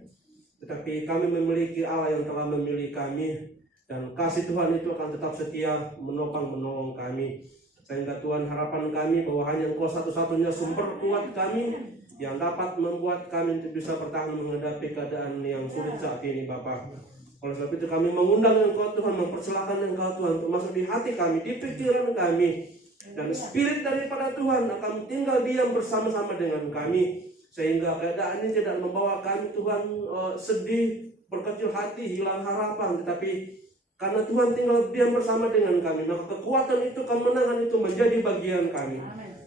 Tetapi kami memiliki Allah yang telah memilih kami, dan kasih Tuhan itu akan tetap setia menopang menolong kami. Sehingga Tuhan, harapan kami bahwa hanya Engkau satu-satunya sumber kuat kami yang dapat membuat kami bisa bertahan menghadapi keadaan yang sulit saat ini Bapak. Oleh sebab itu kami mengundang Engkau Tuhan, mempersilahkan Engkau Tuhan untuk masuk di hati kami, di pikiran kami, dan spirit daripada Tuhan akan tinggal diam bersama-sama dengan kami, sehingga keadaan ini tidak membawa kami Tuhan sedih, berkecil hati, hilang harapan, tetapi karena Tuhan tinggal diam bersama dengan kami, maka kekuatan itu, kemenangan itu menjadi bagian kami.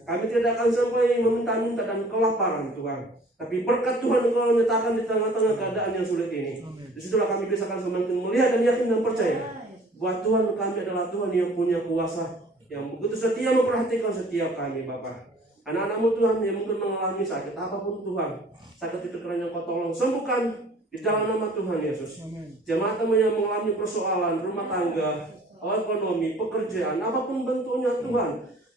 Kami tidak akan sampai meminta-minta dan kelaparan Tuhan, Tapi berkat Tuhan Engkau nyatakan di tengah-tengah keadaan yang sulit ini. Disitulah kami bisa semakin melihat dan yakin dan percaya bahwa Tuhan kami adalah Tuhan yang punya kuasa, yang begitu setia memperhatikan setiap kami Bapa. Anak-anakmu Tuhan yang mungkin mengalami sakit apapun Tuhan, sakit itu kiranya Kau tolong sembuhkan di dalam nama Tuhan Yesus. Jemaat yang mengalami persoalan rumah tangga, ekonomi, pekerjaan, apapun bentuknya Tuhan,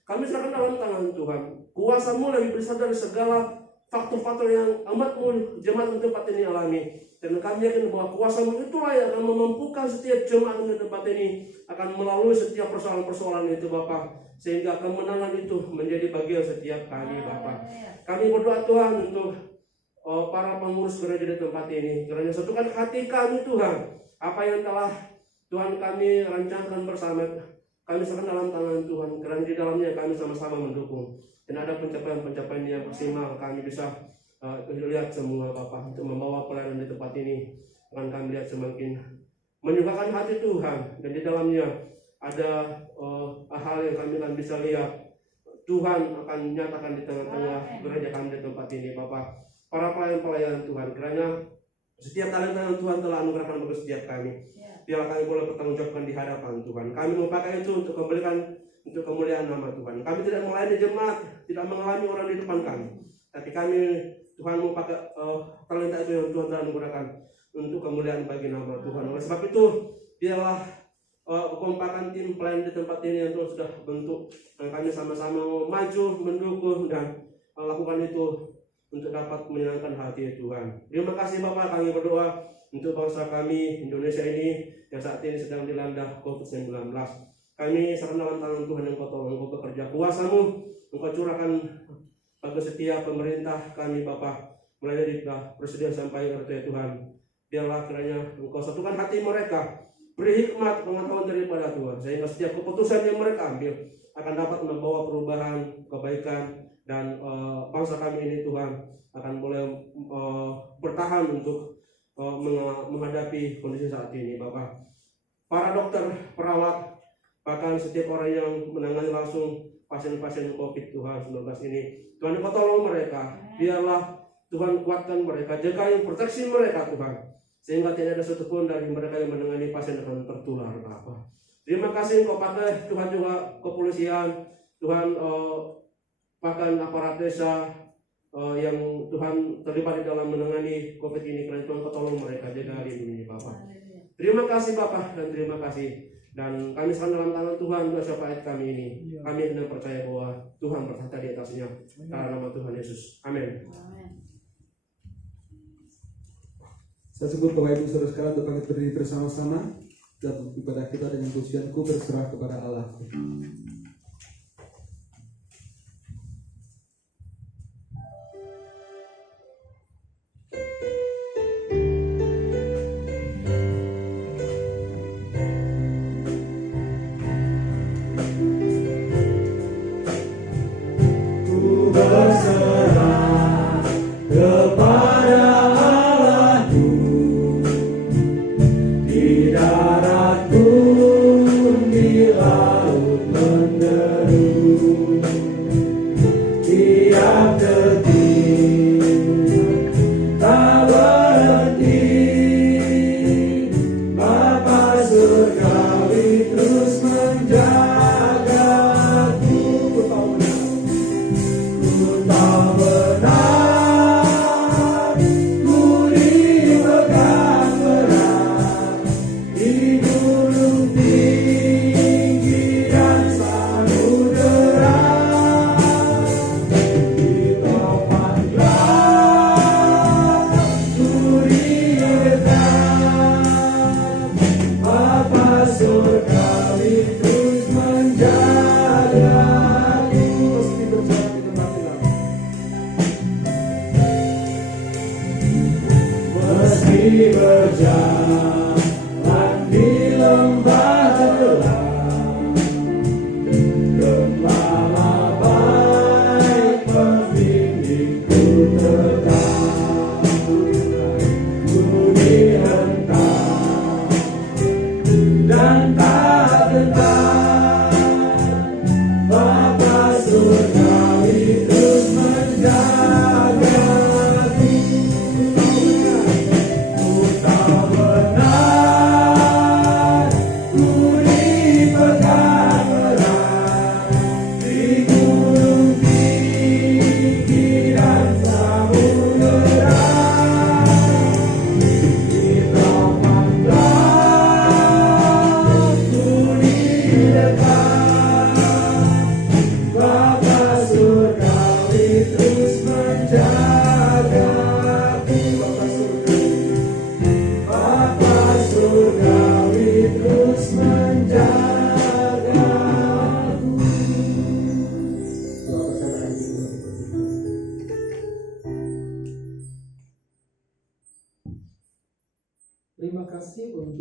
kami serahkan dalam tangan Tuhan. Kuasa-Mu lebih besar dari segala faktor-faktor yang amat-Mu jemaat di tempat ini alami. Dan kami yakin bahwa kuasa-Mu itulah yang akan memampukan setiap jemaat di tempat ini akan melalui setiap persoalan-persoalan itu Bapa, sehingga kemenangan itu menjadi bagian setiap kami Bapa. Kami berdoa Tuhan untuk para pengurus gereja di tempat ini, kiranya satukan hati kami Tuhan. Apa yang telah Tuhan kami rancangkan bersama, kami serahkan dalam tangan Tuhan. Kiranya di dalamnya kami sama-sama mendukung. Dan ada pencapaian-pencapaian yang maksimal kami bisa lihat semua Bapak, untuk membawa pelayanan di tempat ini akan kami lihat semakin menyukakan hati Tuhan. Dan di dalamnya ada hal yang kami akan bisa lihat Tuhan akan nyatakan di tengah-tengah gereja kami di tempat ini Bapak. Para pelayan-pelayan Tuhan, kiranya setiap talenta yang Tuhan telah anugerahkan bagi setiap kami, biarlah kami boleh bertanggung jawabkan di hadapan Tuhan. Kami mau pakai itu untuk untuk kemuliaan nama Tuhan. Kami tidak melayani jemaat, tidak mengalami orang di depan kami, tapi kami Tuhan mau pakai talenta itu yang Tuhan telah anugerahkan untuk kemuliaan bagi nama Tuhan. Oleh sebab itu, biarlah kekompakan tim pelayan di tempat ini yang Tuhan sudah bentuk, dan kami sama-sama maju, mendukung dan lakukan itu untuk dapat menyenangkan hati Tuhan. Terima kasih Bapak, kami berdoa untuk bangsa kami Indonesia ini yang saat ini sedang dilanda COVID-19. Kami serahkan dalam tangan Tuhan yang Kau tolong, Kau bekerja kuasa-Mu, Engkau curahkan bagi setiap pemerintah kami Bapak, mulai dari Presiden sampai RT Tuhan. Biarlah kiranya Engkau satukan hati mereka, beri hikmat pengetahuan daripada Tuhan, sehingga setiap keputusan yang mereka ambil akan dapat membawa perubahan, kebaikan, dan bangsa kami ini Tuhan akan boleh bertahan untuk menghadapi kondisi saat ini Bapak. Para dokter, perawat, bahkan setiap orang yang menangani langsung pasien-pasien COVID-19 ini, Tuhan Engkau tolong mereka. Biarlah Tuhan kuatkan mereka, jaga proteksi mereka Tuhan, sehingga tidak ada satupun dari mereka yang menangani pasien akan tertular Bapak. Terima kasih Engkau pakai Tuhan juga kepolisian, Tuhan bahkan aparat desa yang Tuhan terlibat di dalam menangani COVID ini, karena Tuhan Kau tolong mereka, jaga hari ini Bapak. Terima kasih Bapak, dan terima kasih. Dan kami serahkan dalam tangan Tuhan buat syafaat kami ini. Kami hendak percaya bahwa Tuhan bertata di atasnya. Dalam nama Tuhan Yesus. Amin. Saya sebut Bapak Ibu Saudara sekalian untuk kami berdiri bersama-sama dan ibadah kita dengan pujianku berserah kepada Allah.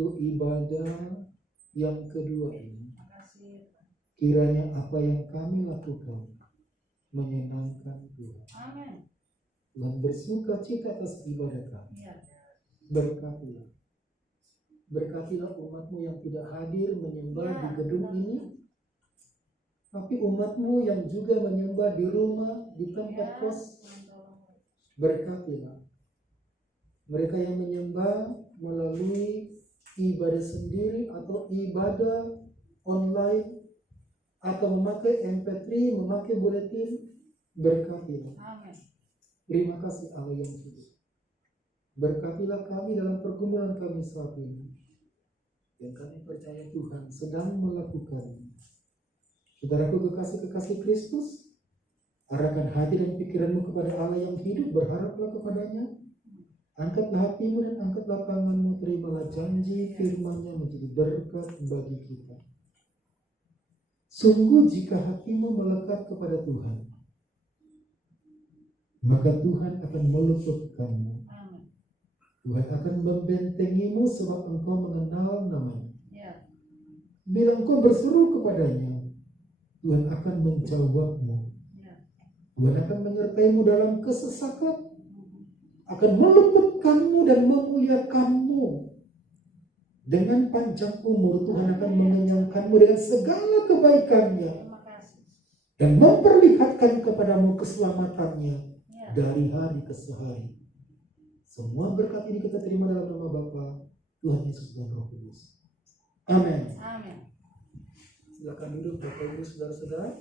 untuk ibadah yang kedua ini. Terima kasih. Kiranya apa yang kami lakukan menyenangkan Tuhan. Amin. Tuhan bersuka cita atas ibadah kami. Ya. Berkatilah. Berkatilah umatmu yang tidak hadir menyembah di gedung ini, tapi umatmu yang juga menyembah di rumah, di tempat kos. Berkatilah mereka yang menyembah melalui ibadah sendiri atau ibadah online atau memakai MP3, memakai buletin. Berkatilah. Amin. Terima kasih Allah yang hidup. Berkatilah kami dalam pergumulan kami saat ini, yang kami percaya Tuhan sedang melakukannya. Saudaraku kekasih-kekasih Kristus, arahkan hati dan pikiranmu kepada Allah yang hidup, berharaplah kepadanya. Angkatlah hatimu dan angkatlah tanganmu, terimalah janji firman-Nya menjadi berkat bagi kita. Sungguh jika hatimu melekat kepada Tuhan, maka Tuhan akan meluputkanmu. Amin. Tuhan akan membentengimu sebab engkau mengenal namanya. Ya. Bila engkau berseru kepadanya, Tuhan akan menjawabmu. Ya. Tuhan akan menyertaimu dalam kesesakan, akan meluputkanmu dan memuliakanmu. Dengan panjang umur Tuhan akan mengenyangkanmu dengan segala kebaikannya Terima kasih. dan memperlihatkan kepadamu keselamatannya Ya. dari hari ke hari. Semua berkat ini kita terima dalam nama Bapa, Tuhan Yesus dan Roh Kudus. Amin. Amin. Silakan duduk Bapak Ibu Saudara-saudara.